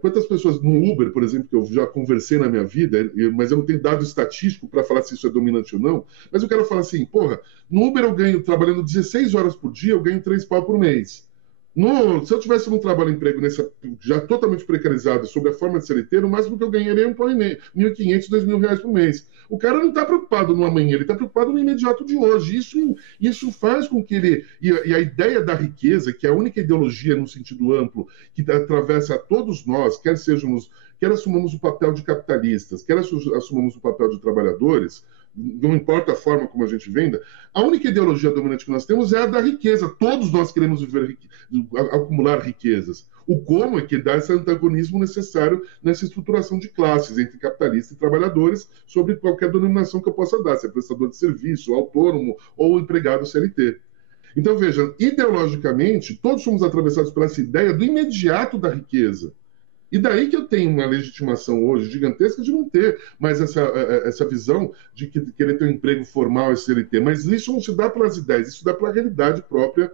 Quantas pessoas no Uber, por exemplo, que eu já conversei na minha vida, mas eu não tenho dado estatístico para falar se isso é dominante ou não, mas eu quero falar assim, porra, no Uber eu ganho, trabalhando 16 horas por dia, eu ganho 3 pau por mês. Se eu tivesse num trabalho-emprego já totalmente precarizado, sob a forma de CLT, no máximo que eu ganharia R$ 1.500, R$ 2.000 por mês. O cara não está preocupado no amanhã, ele está preocupado no imediato de hoje. Isso faz com que ele... E a ideia da riqueza, que é a única ideologia no sentido amplo, que atravessa a todos nós, quer assumamos o papel de capitalistas, quer assumamos o papel de trabalhadores, não importa a forma como a gente venda, a única ideologia dominante que nós temos é a da riqueza. Todos nós queremos acumular riquezas. O como é que dá esse antagonismo necessário nessa estruturação de classes entre capitalistas e trabalhadores sobre qualquer denominação que eu possa dar, se é prestador de serviço, autônomo ou empregado CLT. Então, veja, ideologicamente, todos somos atravessados por essa ideia do imediato da riqueza. E daí que eu tenho uma legitimação hoje gigantesca de não ter mais essa visão de querer ter um emprego formal e CLT. Mas isso não se dá pelas ideias, isso se dá pela realidade própria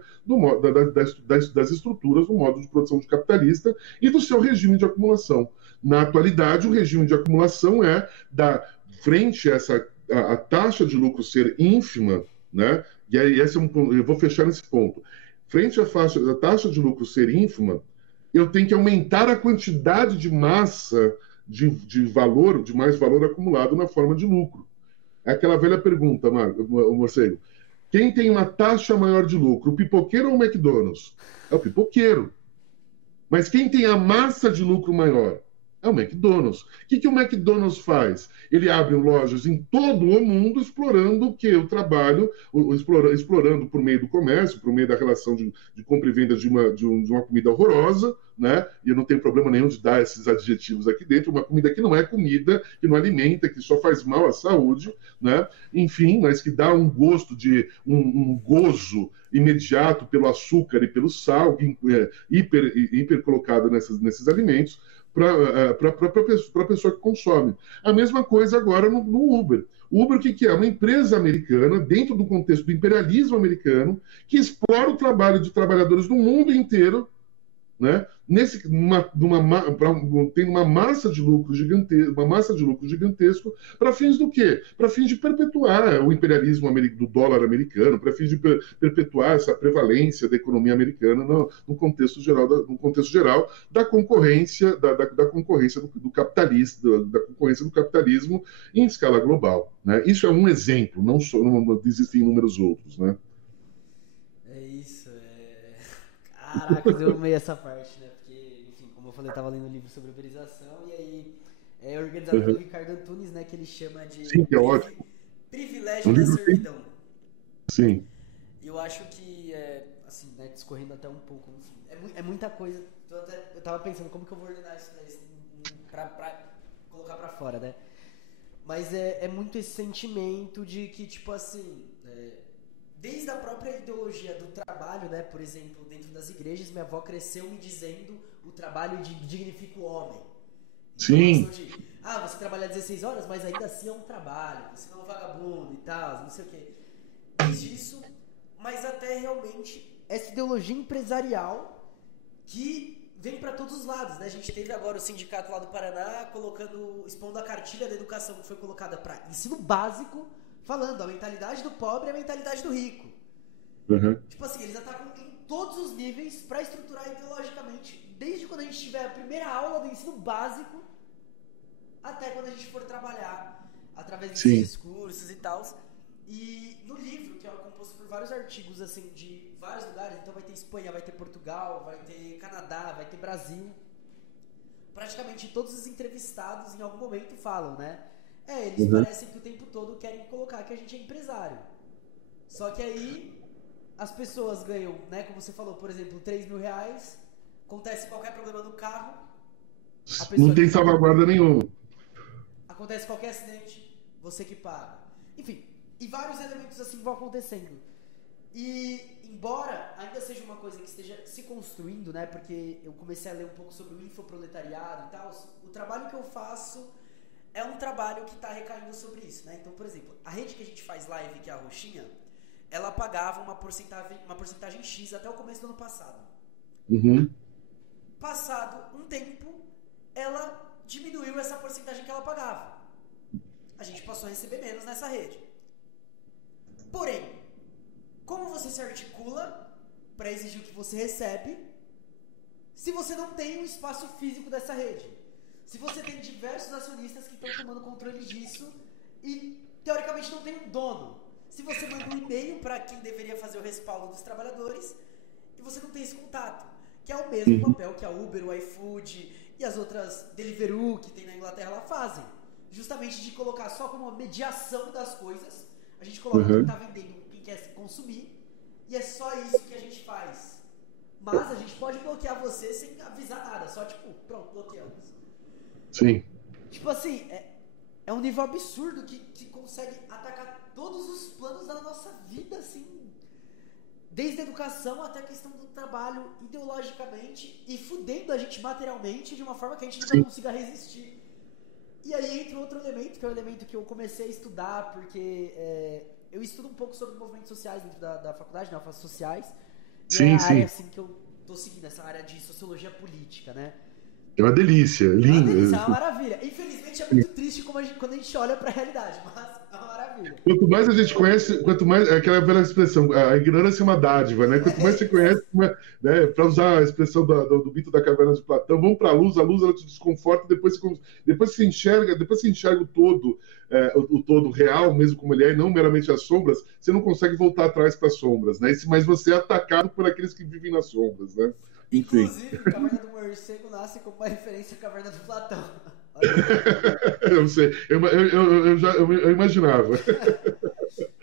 das estruturas do modo de produção de capitalista e do seu regime de acumulação. Na atualidade, o regime de acumulação frente a taxa de lucro ser ínfima, né? E aí eu vou fechar nesse ponto. Frente à taxa de lucro ser ínfima, eu tenho que aumentar a quantidade de massa de valor, de mais valor acumulado na forma de lucro. É aquela velha pergunta, Morcego. Quem tem uma taxa maior de lucro, o pipoqueiro ou o McDonald's? É o pipoqueiro. Mas quem tem a massa de lucro maior? É o McDonald's. O que o McDonald's faz? Ele abre lojas em todo o mundo explorando o trabalho, explorando por meio do comércio, por meio da relação de compra e venda de uma comida horrorosa, né? E eu não tenho problema nenhum de dar esses adjetivos aqui dentro, uma comida que não é comida, que não alimenta, que só faz mal à saúde, né? Enfim, mas que dá um gosto um gozo imediato pelo açúcar e pelo sal, hiper colocado nesses alimentos, para a pessoa que consome. A mesma coisa agora no Uber. O Uber, o que é? Uma empresa americana, dentro do contexto do imperialismo americano, que explora o trabalho de trabalhadores do mundo inteiro, né? Tem uma massa de lucro gigantesco para fins do quê? Para fins de perpetuar o imperialismo do dólar americano, para fins de perpetuar essa prevalência da economia americana no contexto geral da concorrência do capitalismo em escala global, né? Isso é um exemplo, não existem inúmeros outros, né? É isso. Caraca, eu amei essa parte, né? Porque, enfim, como eu falei, eu tava lendo um livro sobre uberização e aí é organizado pelo Ricardo Antunes, né? Que ele chama de Sim, que é ótimo. privilégio Um da livro servidão. sim. E eu acho que, assim, né, discorrendo até um pouco, enfim, é muita coisa. Eu tava pensando como que eu vou ordenar isso daí pra colocar pra fora, né? Mas é muito esse sentimento de que, tipo assim, desde a própria ideologia do trabalho, né? Por exemplo, dentro das igrejas, minha avó cresceu me dizendo o trabalho dignifica o homem. Então, a Sim. questão de, você trabalha 16 horas, mas ainda assim é um trabalho, você não é um vagabundo e tal, não sei o quê. Desde isso, mas até realmente essa ideologia empresarial que vem para todos os lados, né? A gente teve agora o sindicato lá do Paraná expondo a cartilha da educação que foi colocada para ensino básico, falando a mentalidade do pobre e a mentalidade do rico. Uhum. Tipo assim, eles atacam em todos os níveis para estruturar ideologicamente, desde quando a gente tiver a primeira aula do ensino básico até quando a gente for trabalhar através desses discursos e tal. E no livro, que é composto por vários artigos assim de vários lugares, então vai ter Espanha, vai ter Portugal, vai ter Canadá, vai ter Brasil. Praticamente todos os entrevistados em algum momento falam, né? Eles parecem que o tempo todo querem colocar que a gente é empresário. Só que aí as pessoas ganham, né? Como você falou, por exemplo, R$3.000, acontece qualquer problema no carro, a pessoa não tem salvaguarda nenhuma. Acontece qualquer acidente, você que paga. Enfim, e vários elementos assim vão acontecendo. E embora ainda seja uma coisa que esteja se construindo, né? Porque eu comecei a ler um pouco sobre o infoproletariado e tal, o trabalho que eu faço é um trabalho que está recaindo sobre isso, né? Então, por exemplo, a rede que a gente faz live, que é a Roxinha, ela pagava uma porcentagem X até o começo do ano passado. Uhum. Passado um tempo, ela diminuiu essa porcentagem que ela pagava. A gente passou a receber menos nessa rede. Porém, como você se articula para exigir o que você recebe se você não tem um espaço físico dessa rede? Se você tem diversos acionistas que estão tomando controle disso e, teoricamente, não tem um dono. Se você manda um e-mail para quem deveria fazer o respaldo dos trabalhadores e você não tem esse contato, que é o mesmo papel que a Uber, o iFood e as outras Deliveroo que tem na Inglaterra lá fazem. Justamente de colocar só como uma mediação das coisas. A gente coloca quem está vendendo, quem quer consumir, e é só isso que a gente faz. Mas a gente pode bloquear você sem avisar nada, só tipo, pronto, bloqueamos. Sim. Tipo assim, é um nível absurdo que consegue atacar todos os planos da nossa vida, assim, desde a educação até a questão do trabalho, ideologicamente, e fudendo a gente materialmente de uma forma que a gente não consiga resistir. E aí entra outro elemento, que é o elemento que eu comecei a estudar, porque eu estudo um pouco sobre movimentos sociais dentro da faculdade, né? Eu faço sociais. E é a área assim, que eu tô seguindo, essa área de sociologia política, né? É uma delícia, lindo. É uma delícia, é uma maravilha. Infelizmente é muito triste quando a gente olha pra realidade, mas é uma maravilha. Quanto mais a gente conhece, quanto mais. Aquela velha expressão, a ignorância é uma dádiva, né? Quanto mais você conhece, né? Para usar a expressão do mito da caverna de Platão, vamos para a luz ela te desconforta, depois você enxerga o todo, o todo real, mesmo como ele é, e não meramente as sombras, você não consegue voltar atrás para as sombras, né? Mas você é atacado por aqueles que vivem nas sombras, né? Enfim. Inclusive, Caverna do Morcego nasce como uma referência à Caverna do Platão. Eu sei, eu imaginava.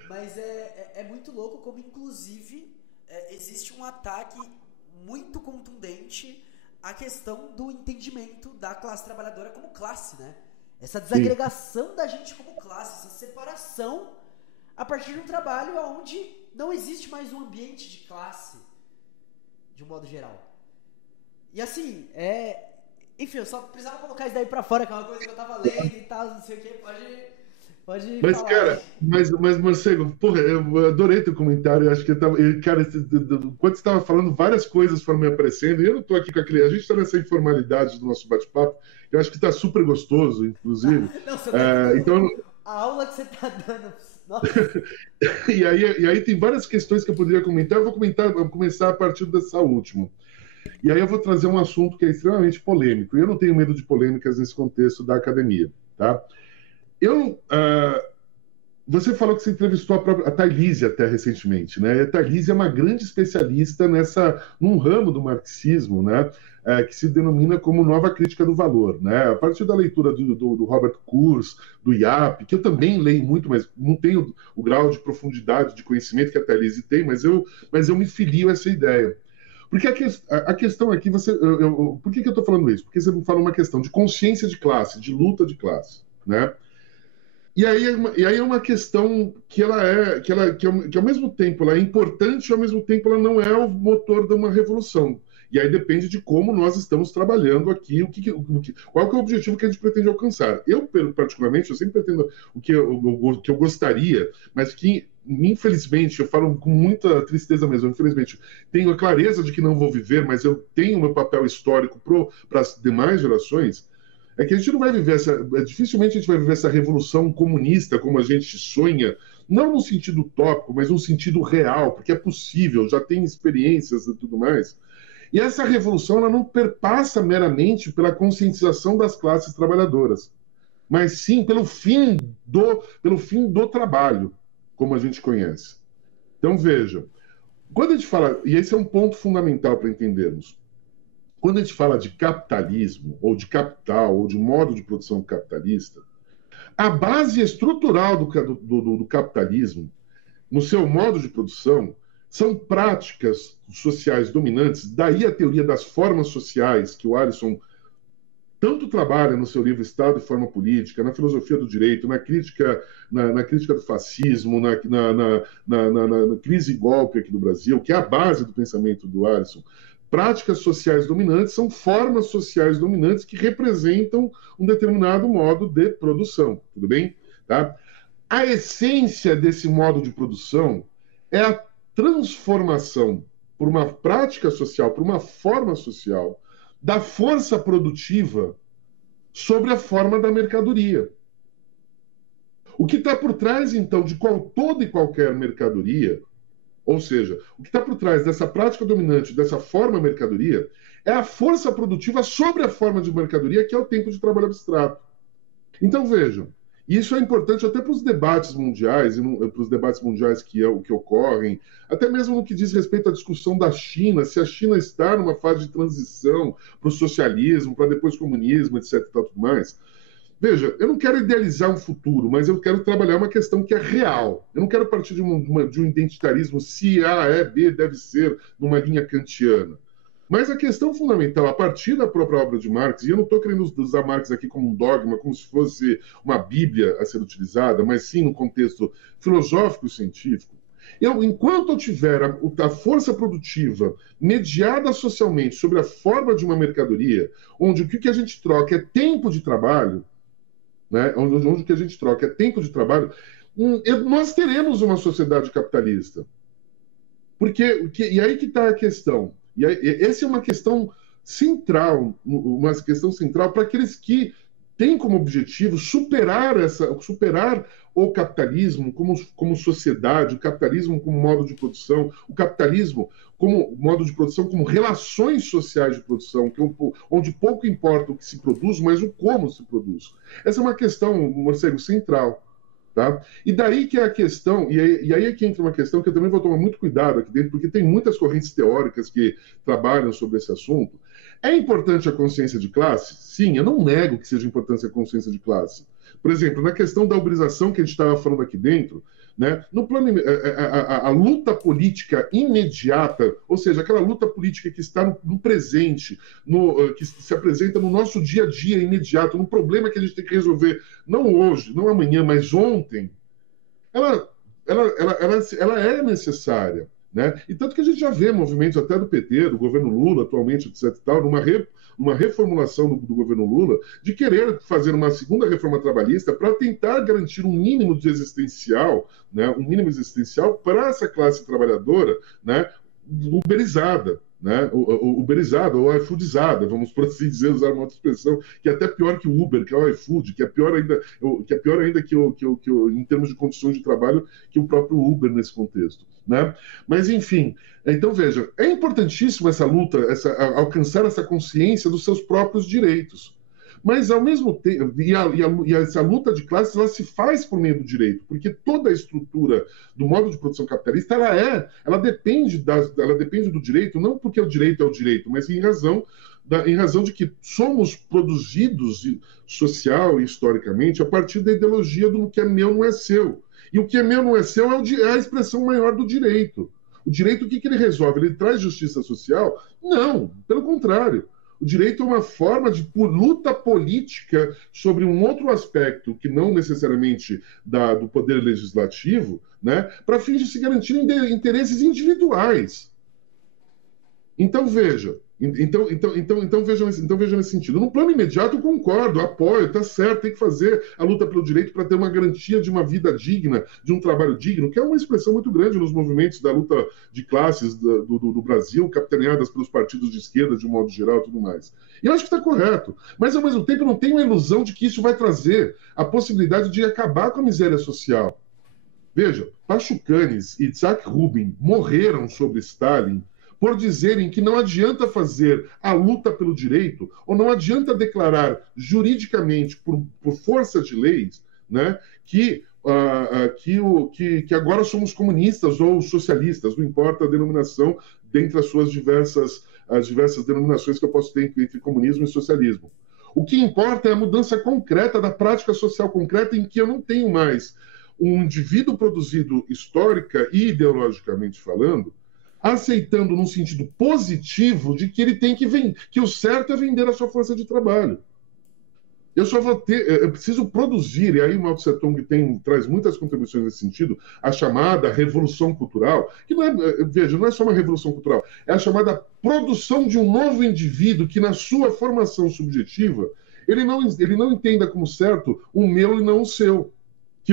Mas é muito louco como, inclusive, existe um ataque muito contundente à questão do entendimento da classe trabalhadora como classe, né? Essa desagregação da gente como classe, essa separação a partir de um trabalho onde não existe mais um ambiente de classe, de um modo geral. E assim, enfim, eu só precisava colocar isso daí pra fora, que é uma coisa que eu tava lendo e tal, não sei o que, pode mas, falar. Cara, mas, Morcego, porra, eu adorei teu comentário, eu acho que cara, enquanto você estava falando, várias coisas foram me aparecendo, e eu não tô aqui com a gente está nessa informalidade do nosso bate-papo, eu acho que tá super gostoso, inclusive. Não, você tá dando então, a aula que você tá dando, nossa. e aí tem várias questões que eu poderia comentar, eu vou começar a partir dessa última. E aí eu vou trazer um assunto que é extremamente polêmico. E eu não tenho medo de polêmicas nesse contexto da academia, tá? você falou que você entrevistou a Thailise até recentemente, né? E a Thailise é uma grande especialista num ramo do marxismo, né? Que se denomina como nova crítica do valor, né? A partir da leitura do Robert Kurz, do Iap, que eu também leio muito, mas não tenho o grau de profundidade de conhecimento que a Thailise tem, mas eu me filio a essa ideia. Porque a questão aqui, por que eu estou falando isso? Porque você me fala uma questão de consciência de classe, de luta de classe, né? E aí é uma questão que que ao mesmo tempo ela é importante e ao mesmo tempo ela não é o motor de uma revolução. E aí depende de como nós estamos trabalhando aqui, qual que é o objetivo que a gente pretende alcançar. Eu, particularmente, eu sempre pretendo o que eu gostaria, mas que, infelizmente, eu falo com muita tristeza mesmo, infelizmente, tenho a clareza de que não vou viver, mas eu tenho o meu papel histórico para as demais gerações, é que a gente não vai viver dificilmente a gente vai viver essa revolução comunista como a gente sonha, não no sentido utópico, mas no sentido real, porque é possível, já tem experiências e tudo mais. E essa revolução ela não perpassa meramente pela conscientização das classes trabalhadoras, mas sim pelo fim do trabalho, como a gente conhece. Então, veja, quando a gente fala, e esse é um ponto fundamental para entendermos, quando a gente fala de capitalismo, ou de capital, ou de modo de produção capitalista, a base estrutural do capitalismo, no seu modo de produção, são práticas sociais dominantes, daí a teoria das formas sociais, que o Alisson tanto trabalha no seu livro Estado e Forma Política, na filosofia do direito, na crítica do fascismo, na crise e golpe aqui no Brasil, que é a base do pensamento do Alisson. Práticas sociais dominantes são formas sociais dominantes que representam um determinado modo de produção, tudo bem? Tá? A essência desse modo de produção é a transformação por uma prática social, por uma forma social, da força produtiva sobre a forma da mercadoria. O que está por trás, então, de toda e qualquer mercadoria, ou seja, o que está por trás dessa prática dominante, dessa forma mercadoria, é a força produtiva sobre a forma de mercadoria, que é o tempo de trabalho abstrato. Então, vejam, isso é importante até para os debates mundiais, para os debates mundiais que ocorrem, até mesmo no que diz respeito à discussão da China, se a China está numa fase de transição para o socialismo, para depois o comunismo, etc. e tudo mais. Veja, eu não quero idealizar um futuro, mas eu quero trabalhar uma questão que é real. Eu não quero partir de um identitarismo se A é B, deve ser, numa linha kantiana. Mas a questão fundamental, a partir da própria obra de Marx, e eu não estou querendo usar Marx aqui como um dogma, como se fosse uma Bíblia a ser utilizada, mas sim no contexto filosófico e científico, enquanto eu tiver a força produtiva mediada socialmente sobre a forma de uma mercadoria, onde o que a gente troca é tempo de trabalho, né? Onde o que a gente troca é tempo de trabalho, nós teremos uma sociedade capitalista. E aí que está a questão. E aí, essa é uma questão central para aqueles que têm como objetivo superar o capitalismo como sociedade, o capitalismo como modo de produção, o capitalismo como modo de produção, como relações sociais de produção, onde pouco importa o que se produz, mas o como se produz. Essa é uma questão, Marcelo, central. Tá? E daí que é a questão, e aí é que entra uma questão que eu também vou tomar muito cuidado aqui dentro, porque tem muitas correntes teóricas que trabalham sobre esse assunto. É importante a consciência de classe? Sim, eu não nego que seja importante a consciência de classe. Por exemplo, na questão da uberização que a gente estava falando aqui dentro, né, no plano, a luta política imediata, ou seja, aquela luta política que está no presente, que se apresenta no nosso dia a dia imediato, no problema que a gente tem que resolver, não hoje, não amanhã, mas ontem, ela é necessária. Né? E tanto que a gente já vê movimentos até do PT, do governo Lula, atualmente, etc. Tal, numa reformulação do governo Lula, de querer fazer uma segunda reforma trabalhista para tentar garantir um mínimo de existencial, né? Um mínimo existencial para essa classe trabalhadora, né? Uberizada. Né? Uberizada ou iFoodizada, vamos por assim dizer, usar uma outra expressão, que é até pior que o Uber, que é o iFood, que é pior ainda que em termos de condições de trabalho, que o próprio Uber nesse contexto. Né? Mas, enfim, então veja, é importantíssimo essa luta, alcançar essa consciência dos seus próprios direitos. Mas, ao mesmo tempo, essa luta de classes, ela se faz por meio do direito, porque toda a estrutura do modo de produção capitalista, ela depende do direito, não porque o direito é o direito, mas em razão de que somos produzidos social e historicamente a partir da ideologia do que é meu não é seu. E o que é meu não é seu é a expressão maior do direito. O direito, o que ele resolve? Ele traz justiça social? Não, pelo contrário. O direito é uma forma de luta política sobre um outro aspecto, que não necessariamente do poder legislativo, né, para fins de se garantir interesses individuais. Então, veja. Vejam nesse sentido. No plano imediato, eu concordo, apoio, está certo, tem que fazer a luta pelo direito para ter uma garantia de uma vida digna, de um trabalho digno, que é uma expressão muito grande nos movimentos da luta de classes do Brasil, capitaneadas pelos partidos de esquerda, de um modo geral e tudo mais. E eu acho que está correto. Mas, ao mesmo tempo, eu não tenho a ilusão de que isso vai trazer a possibilidade de acabar com a miséria social. Veja, Pachucanes e Isaac Rubin morreram sobre Stalin por dizerem que não adianta fazer a luta pelo direito, ou não adianta declarar juridicamente, por força de leis, né, que agora somos comunistas ou socialistas, não importa a denominação, dentre as suas diversas denominações que eu posso ter entre comunismo e socialismo. O que importa é a mudança concreta da prática social concreta, em que eu não tenho mais um indivíduo produzido histórica e ideologicamente falando, aceitando num sentido positivo de que ele tem que o certo é vender a sua força de trabalho. Eu preciso produzir, e aí o Mao Tse Tung traz muitas contribuições nesse sentido, a chamada revolução cultural, que não é só uma revolução cultural, é a chamada produção de um novo indivíduo que, na sua formação subjetiva, ele não entenda como certo o meu e não o seu. Que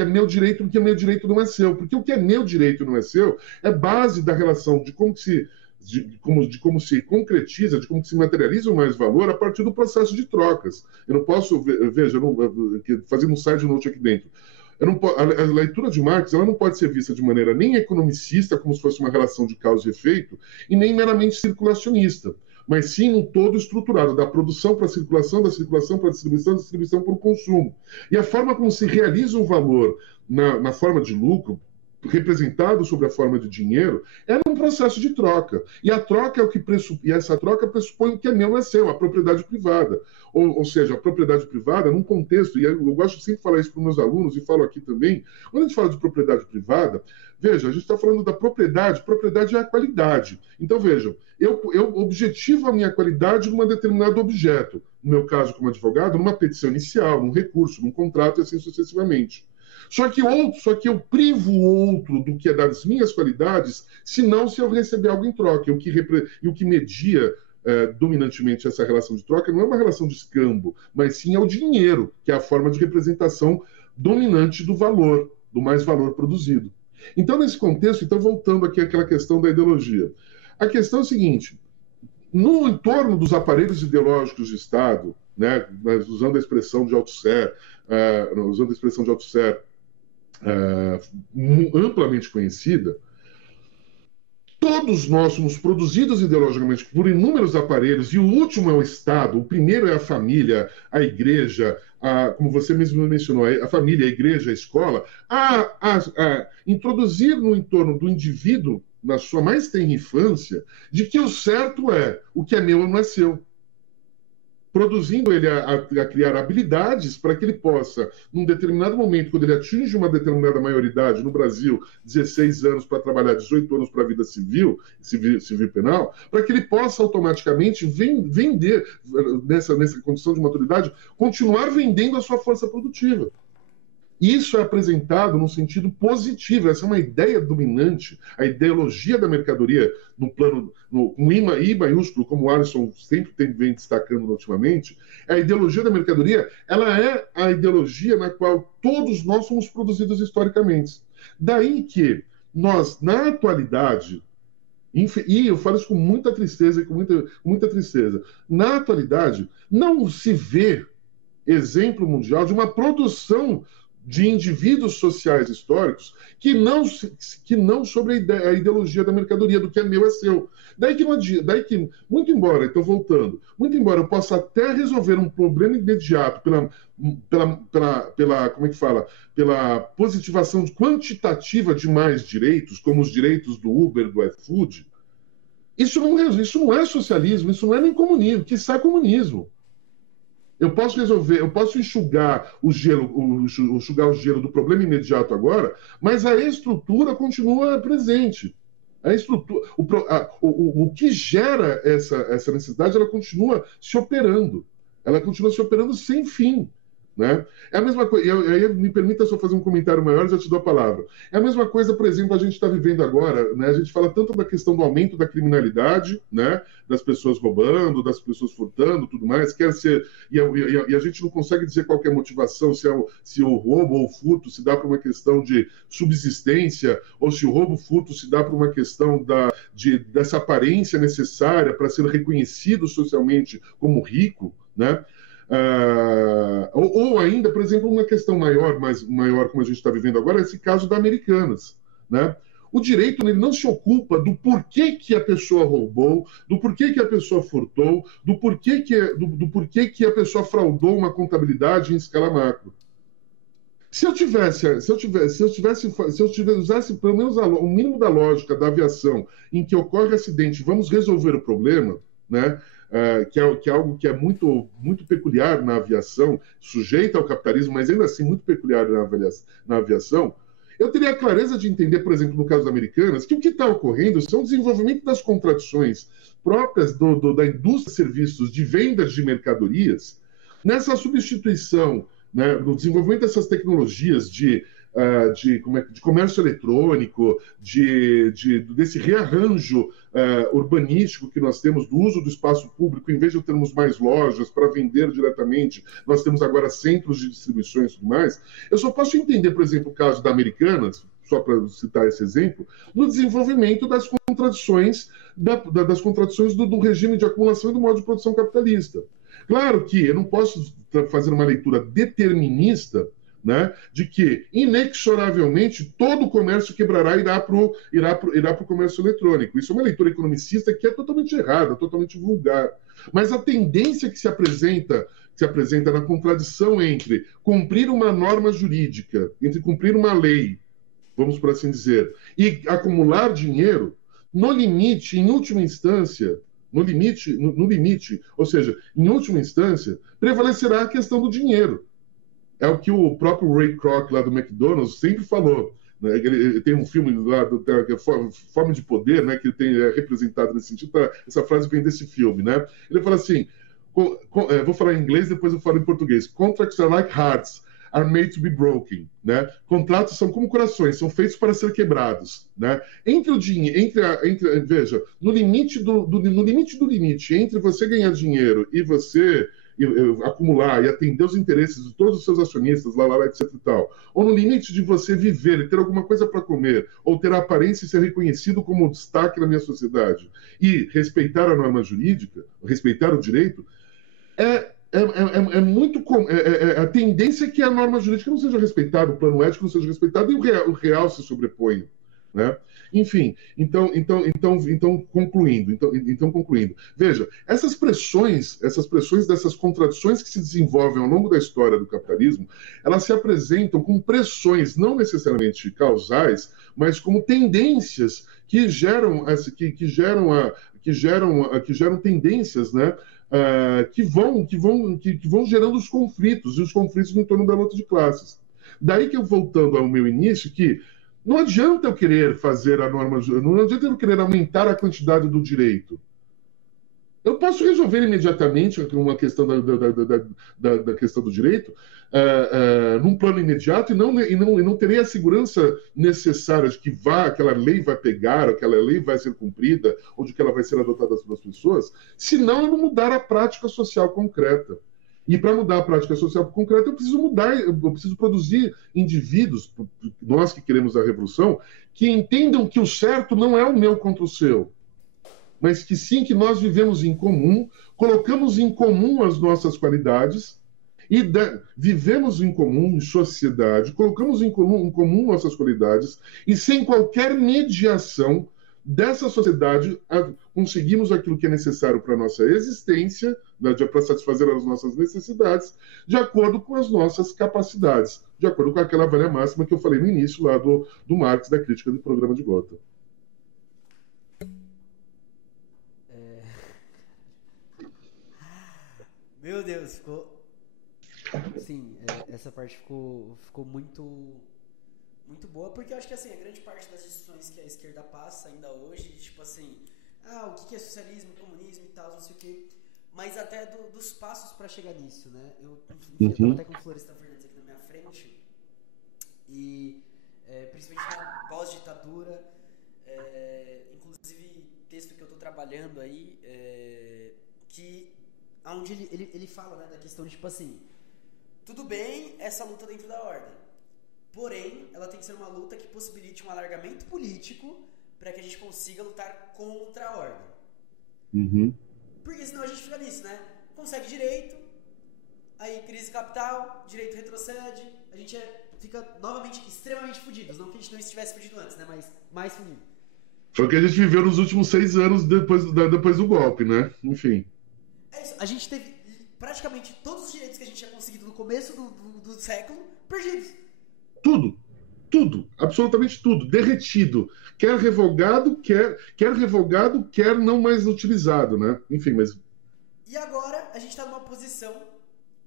é meu direito, porque o meu direito não é seu. Porque o que é meu direito não é seu é base da relação de como se concretiza, de como se materializa o mais valor a partir do processo de trocas. Eu não posso, fazendo um side note aqui dentro, a leitura de Marx ela não pode ser vista de maneira nem economicista, como se fosse uma relação de causa e efeito, e nem meramente circulacionista, mas sim um todo estruturado, da produção para a circulação, da circulação para a distribuição, da distribuição para o consumo. E a forma como se realiza um valor na forma de lucro, representado sob a forma de dinheiro, é um processo de troca. E a troca essa troca pressupõe o que é meu não é seu, a propriedade privada. Ou seja, a propriedade privada, num contexto, e eu gosto sempre de falar isso para os meus alunos, e falo aqui também, quando a gente fala de propriedade privada, veja, a gente está falando da propriedade é a qualidade. Então, vejam, eu objetivo a minha qualidade num determinado objeto, no meu caso como advogado, numa petição inicial, num recurso, num contrato e assim sucessivamente. Só que eu privo o outro do que é das minhas qualidades, se eu receber algo em troca. E o que media dominantemente essa relação de troca não é uma relação de escambo, mas sim é o dinheiro, que é a forma de representação dominante do valor, do mais valor produzido. Então, nesse contexto, voltando aqui àquela questão da ideologia. A questão é a seguinte: no entorno dos aparelhos ideológicos de Estado, né, usando a expressão de Althusser, amplamente conhecida, todos nós somos produzidos ideologicamente por inúmeros aparelhos, e o último é o Estado, o primeiro é a família, a igreja, como você mesmo mencionou, a família, a igreja, a escola, introduzir no entorno do indivíduo, na sua mais tenra infância, de que o certo é o que é meu não é seu. Produzindo ele a criar habilidades para que ele possa, num determinado momento, quando ele atinge uma determinada maioridade, no Brasil, 16 anos para trabalhar, 18 anos para a vida civil penal, para que ele possa automaticamente vender, nessa condição de maturidade, continuar vendendo a sua força produtiva. Isso é apresentado num sentido positivo. Essa é uma ideia dominante, a ideologia da mercadoria, no plano, com I maiúsculo, como o Alisson sempre vem destacando ultimamente. A ideologia da mercadoria, ela é a ideologia na qual todos nós somos produzidos historicamente. Daí que nós, na atualidade, e eu falo isso com muita tristeza, na atualidade, não se vê exemplo mundial de uma produção de indivíduos sociais históricos que não sobre a ideologia da mercadoria, do que é meu é seu. Daí que, muito embora, então voltando, muito embora eu possa até resolver um problema imediato como é que fala? Pela positivação quantitativa de mais direitos, como os direitos do Uber, do iFood, isso não é socialismo, isso não é nem comunismo, quiçá comunismo. Eu posso enxugar o gelo do problema imediato agora, mas a estrutura continua presente. A estrutura, o que gera essa necessidade, ela continua se operando. Ela continua se operando sem fim. Né? É a mesma coisa, aí me permita só fazer um comentário maior, já te dou a palavra. É a mesma coisa, por exemplo, a gente está vivendo agora, né? A gente fala tanto da questão do aumento da criminalidade, né? Das pessoas roubando, das pessoas furtando, tudo mais, e a gente não consegue dizer qual que é a motivação, se o roubo ou o furto se dá por uma questão de subsistência, ou se o roubo ou furto se dá por uma questão dessa aparência necessária para ser reconhecido socialmente como rico, né? Ou ainda, por exemplo, uma questão maior, como a gente está vivendo agora, é esse caso da Americanas. Né? O direito ele não se ocupa do porquê que a pessoa roubou, do porquê que a pessoa furtou, do porquê que a pessoa fraudou uma contabilidade em escala macro. Se eu usasse pelo menos o mínimo da lógica da aviação, em que ocorre acidente, vamos resolver o problema, né? Que é algo que é muito, muito peculiar na aviação, sujeita ao capitalismo, mas ainda assim muito peculiar na aviação, eu teria a clareza de entender, por exemplo, no caso das Americanas, que o que está ocorrendo são o desenvolvimento das contradições próprias da indústria de serviços de vendas de mercadorias, nessa substituição, né, no desenvolvimento dessas tecnologias de comércio eletrônico, desse rearranjo urbanístico que nós temos do uso do espaço público, em vez de termos mais lojas para vender diretamente, nós temos agora centros de distribuição e tudo mais. Eu só posso entender, por exemplo, o caso da Americanas, só para citar esse exemplo, no desenvolvimento das contradições do regime de acumulação e do modo de produção capitalista. Claro que eu não posso fazer uma leitura determinista, né, de que, inexoravelmente, todo o comércio quebrará e irá para o comércio eletrônico. Isso é uma leitura economicista que é totalmente errada, totalmente vulgar. Mas a tendência que se apresenta na contradição entre cumprir uma norma jurídica, entre cumprir uma lei, vamos por assim dizer, e acumular dinheiro, no limite, em última instância, ou seja, em última instância, prevalecerá a questão do dinheiro. É o que o próprio Ray Kroc, lá do McDonald's, sempre falou. Né? Ele tem um filme lá, Forma de Poder, né? Que ele tem representado nesse sentido. Essa frase vem desse filme. Né? Ele fala assim, vou falar em inglês, depois eu falo em português. Contracts are like hearts, are made to be broken. Né? Contratos são como corações, são feitos para ser quebrados. Né? Entre o dinheiro, veja, no limite do limite, entre você ganhar dinheiro e você acumular e atender os interesses de todos os seus acionistas, etc e tal, ou no limite de você viver e ter alguma coisa para comer, ou ter a aparência e ser reconhecido como destaque na minha sociedade, e respeitar a norma jurídica, respeitar o direito, a tendência é que a norma jurídica não seja respeitada, o plano ético não seja respeitado, e o real se sobreponha. Né? Enfim, então concluindo, veja, essas pressões dessas contradições que se desenvolvem ao longo da história do capitalismo, elas se apresentam como pressões não necessariamente causais, mas como tendências que geram tendências, né? Que vão gerando os conflitos em torno da luta de classes. Daí que eu, voltando ao meu início, que não adianta eu querer fazer a norma, não adianta eu querer aumentar a quantidade do direito. Eu posso resolver imediatamente uma questão da questão do direito num plano imediato e não terei a segurança necessária de que aquela lei vai pegar, aquela lei vai ser cumprida, ou de que ela vai ser adotada pelas pessoas, se não eu não mudar a prática social concreta. E para mudar a prática social concreta, eu preciso produzir indivíduos, nós que queremos a revolução, que entendam que o certo não é o meu contra o seu, mas que sim, que nós vivemos em comum, colocamos em comum as nossas qualidades e vivemos em comum, em sociedade, colocamos em comum nossas qualidades, e sem qualquer mediação dessa sociedade, conseguimos aquilo que é necessário para a nossa existência, né, para satisfazer as nossas necessidades, de acordo com as nossas capacidades, de acordo com aquela velha máxima que eu falei no início lá do Marx, da crítica do programa de Gotha. Meu Deus, ficou... Sim, essa parte ficou muito boa, porque eu acho que assim, a grande parte das discussões que a esquerda passa ainda hoje, tipo assim, o que é socialismo, comunismo e tal, não sei o quê, mas até dos passos para chegar nisso, né? Eu tava até com o Florestan Fernandes aqui na minha frente, e principalmente na pós-ditadura, inclusive texto que eu tô trabalhando aí, onde ele fala, né, da questão de, tipo assim, tudo bem essa luta dentro da ordem, porém, ela tem que ser uma luta que possibilite um alargamento político para que a gente consiga lutar contra a ordem. Uhum. Porque senão a gente fica nisso, né? Consegue direito, aí crise capital, direito retrocede, a gente fica novamente extremamente fudidos. Não que a gente não estivesse fudido antes, né? Mas mais fudido. Foi o que a gente viveu nos últimos 6 anos depois do golpe, né? Enfim. É isso, a gente teve praticamente todos os direitos que a gente tinha conseguido no começo do século perdidos. Tudo, absolutamente tudo, derretido. Quer revogado, quer não mais utilizado, né? Enfim, mas... E agora a gente está numa posição,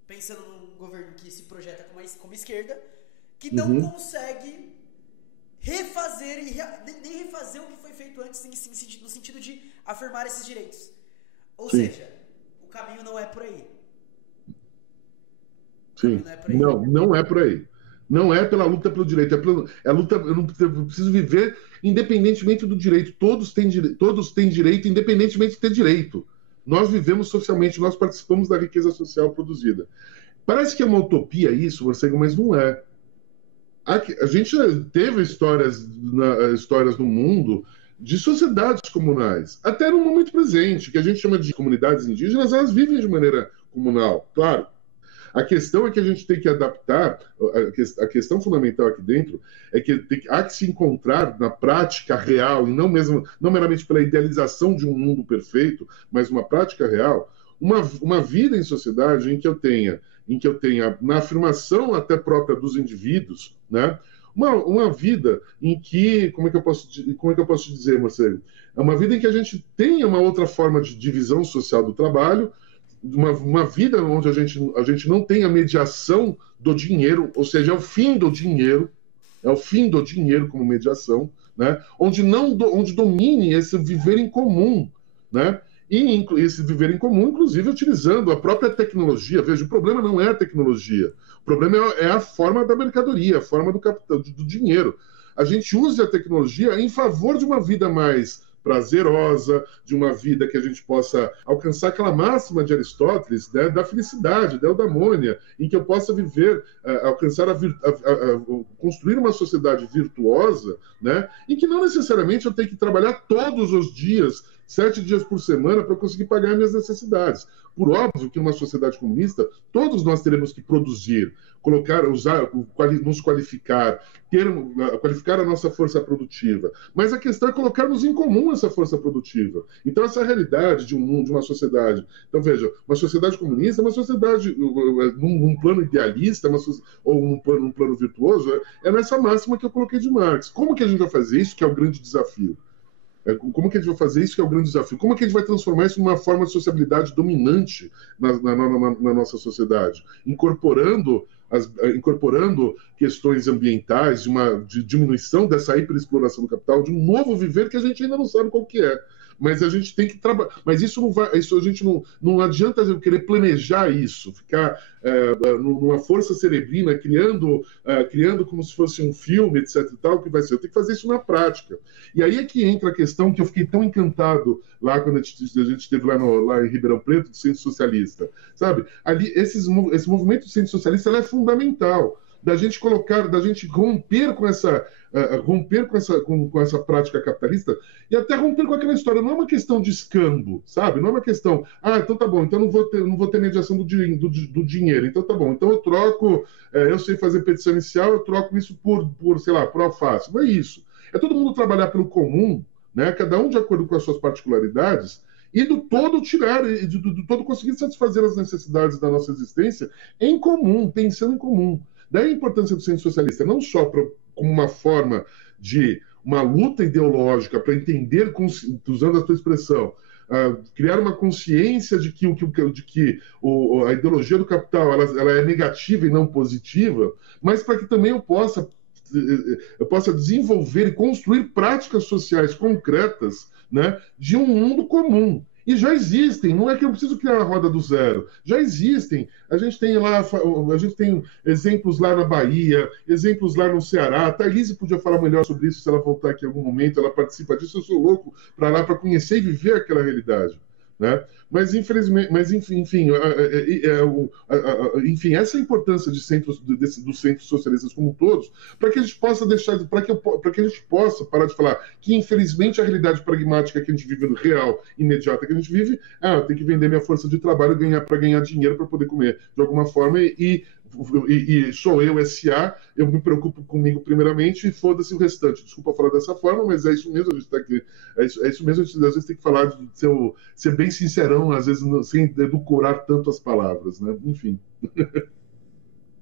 pensando num governo que se projeta como esquerda, que não consegue refazer, nem refazer o que foi feito antes no sentido de afirmar esses direitos. Ou seja, o caminho não é por aí. Sim, não é por aí. Não é pela luta pelo direito, é a luta. Eu preciso viver independentemente do direito. Todos têm direito, independentemente de ter direito. Nós vivemos socialmente, nós participamos da riqueza social produzida. Parece que é uma utopia isso, Morcego, mas não é. A gente teve histórias no mundo de sociedades comunais, até no momento presente, que a gente chama de comunidades indígenas, elas vivem de maneira comunal, claro. A questão é que a gente tem que adaptar, a questão fundamental aqui dentro é que há que se encontrar na prática real, e não meramente pela idealização de um mundo perfeito, mas uma prática real, uma vida em sociedade em que eu tenha, na afirmação até própria dos indivíduos, né, uma vida em que, como é que eu posso dizer, Marcelo? É uma vida em que a gente tenha uma outra forma de divisão social do trabalho, uma vida onde a gente não tem a mediação do dinheiro, ou seja, é o fim do dinheiro como mediação, né? Onde domine esse viver em comum, né? E esse viver em comum, inclusive, utilizando a própria tecnologia. Veja, o problema não é a tecnologia, o problema é a forma da mercadoria, a forma do capital, do dinheiro. A gente usa a tecnologia em favor de uma vida mais prazerosa, de uma vida que a gente possa alcançar aquela máxima de Aristóteles, né, da felicidade, da eudamônia, em que eu possa viver, alcançar construir uma sociedade virtuosa, né, em que não necessariamente eu tenho que trabalhar todos os dias, 7 dias por semana, para conseguir pagar minhas necessidades. Por óbvio que numa sociedade comunista, todos nós teremos que produzir, nos qualificar, qualificar a nossa força produtiva. Mas a questão é colocarmos em comum essa força produtiva. Então, essa realidade de uma sociedade... Então, veja, uma sociedade comunista é uma sociedade, num plano idealista, ou num plano virtuoso, é nessa máxima que eu coloquei de Marx. Como que a gente vai fazer isso, que é o grande desafio? Como que a gente vai fazer isso, que é o grande desafio? Como que a gente vai transformar isso numa forma de sociabilidade dominante na nossa sociedade? Incorporando questões ambientais, de diminuição dessa hiperexploração do capital, de um novo viver que a gente ainda não sabe qual que é. Mas a gente tem que trabalhar. Mas a gente não adianta eu querer planejar isso, ficar numa força cerebrina, criando como se fosse um filme, etc. e tal, que vai ser. Eu tenho que fazer isso na prática. E aí é que entra a questão que eu fiquei tão encantado lá quando a gente esteve lá em Ribeirão Preto, do Centro Socialista. Sabe? Ali, esse movimento do Centro Socialista é fundamental. da gente romper com essa prática capitalista e até romper com aquela história. Não é uma questão de escambo, sabe? Não é uma questão, então tá bom, então não vou ter mediação do dinheiro, então tá bom, então eu troco, eu sei fazer petição inicial, eu troco isso sei lá, por alface. Não é isso. É todo mundo trabalhar pelo comum, né? Cada um de acordo com as suas particularidades, e do todo tirar, e do todo conseguir satisfazer as necessidades da nossa existência em comum, pensando em comum. Daí a importância do centro socialista, não só como uma forma de uma luta ideológica para entender, usando a tua expressão, criar uma consciência de que a ideologia do capital ela é negativa e não positiva, mas para que também eu possa desenvolver e construir práticas sociais concretas, né, de um mundo comum. E já existem, não é que eu preciso criar a roda do zero. Já existem. A gente tem exemplos lá na Bahia, exemplos lá no Ceará. A Thaís podia falar melhor sobre isso se ela voltar aqui em algum momento, ela participa disso. Eu sou louco para lá para conhecer e viver aquela realidade. Né? Mas infelizmente, enfim, essa é a importância dos centros socialistas como todos, para que a gente possa para que a gente possa parar de falar que infelizmente a realidade pragmática que a gente vive, real, imediata que a gente vive, eu tenho que vender minha força de trabalho para ganhar dinheiro para poder comer de alguma forma e sou eu, SA, eu me preocupo comigo primeiramente e foda-se o restante. Desculpa falar dessa forma, mas é isso mesmo, a gente está aqui. É isso mesmo, a gente às vezes tem que falar de ser bem sincerão, às vezes sem edulcorar tanto as palavras, né? Enfim.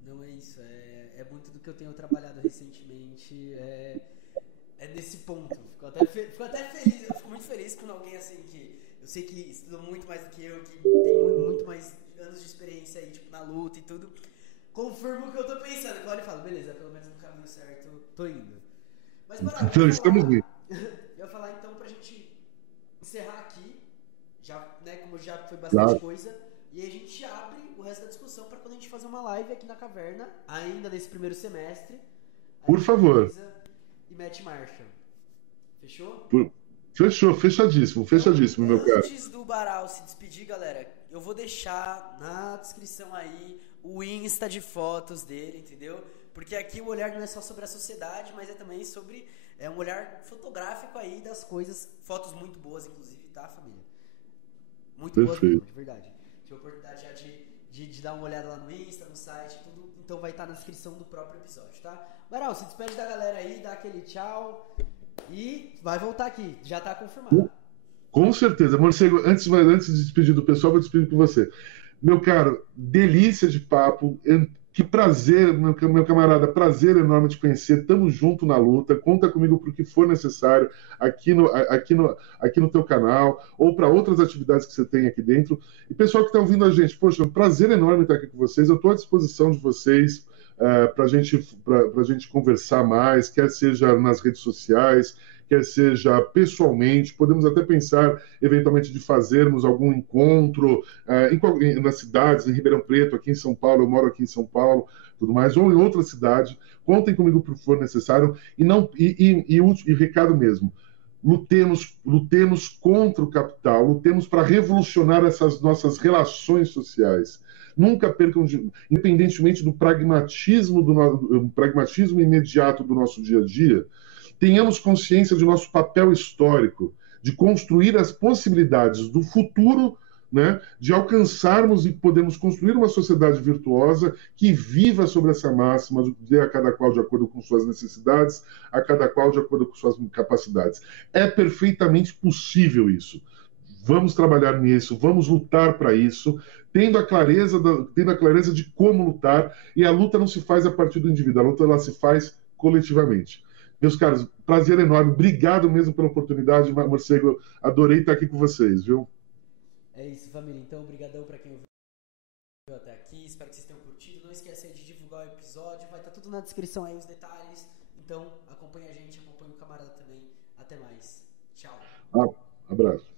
Não é isso, é muito do que eu tenho trabalhado recentemente, é nesse ponto. Fico até feliz, eu fico muito feliz quando alguém assim que eu sei que estudou muito mais do que eu, que tem muito mais anos de experiência aí, tipo, na luta e tudo, confirma o que eu tô pensando. Eu olho e falo, beleza, pelo menos no caminho certo, tô indo. Mas, bora, eu ia falar então pra gente encerrar aqui, já, né, como já foi bastante coisa, e aí a gente abre o resto da discussão pra quando a gente fazer uma live aqui na caverna, ainda nesse primeiro semestre. Por favor. E mete marcha. Fechou? Fechou, fechadíssimo, então, meu cara. Antes do Baral se despedir, galera, eu vou deixar na descrição aí o Insta de fotos dele, entendeu? Porque aqui o olhar não é só sobre a sociedade, mas é também sobre um olhar fotográfico aí das coisas, fotos muito boas, inclusive, tá, família? Muito boas mesmo, de verdade. Tive a oportunidade já de dar uma olhada lá no Insta, no site, tudo, então vai estar na descrição do próprio episódio, tá? Baral, se despede da galera aí, dá aquele tchau e vai voltar aqui, já tá confirmado. Com certeza. Morcego, antes de despedir do pessoal, vou despedir com você. Meu caro, delícia de papo. Que prazer, meu camarada, prazer enorme te conhecer. Tamo junto na luta. Conta comigo para o que for necessário aqui no teu canal ou para outras atividades que você tem aqui dentro. E pessoal que está ouvindo a gente, poxa, um prazer enorme estar aqui com vocês. Eu estou à disposição de vocês para a gente conversar mais, quer seja nas redes sociais, quer seja pessoalmente. Podemos até pensar, eventualmente, de fazermos algum encontro nas cidades, em Ribeirão Preto, aqui em São Paulo, eu moro aqui em São Paulo, tudo mais, ou em outra cidade. Contem comigo para o que for necessário. E recado mesmo, lutemos contra o capital, lutemos para revolucionar essas nossas relações sociais. Nunca percam, independentemente do pragmatismo imediato do nosso dia a dia, tenhamos consciência de nosso papel histórico, de construir as possibilidades do futuro, né, de alcançarmos e podermos construir uma sociedade virtuosa que viva sobre essa máxima de a cada qual de acordo com suas necessidades, a cada qual de acordo com suas capacidades. É perfeitamente possível isso. Vamos trabalhar nisso, vamos lutar para isso, tendo a clareza de como lutar, e a luta não se faz a partir do indivíduo, a luta ela se faz coletivamente. Meus caros, prazer enorme. Obrigado mesmo pela oportunidade, Morcego. Adorei estar aqui com vocês, viu? É isso, família. Então, obrigadão para quem ouviu até aqui. Espero que vocês tenham curtido. Não esqueça de divulgar o episódio. Vai estar tudo na descrição aí, os detalhes. Então, acompanha a gente, acompanha o camarada também. Até mais. Tchau. Abraço.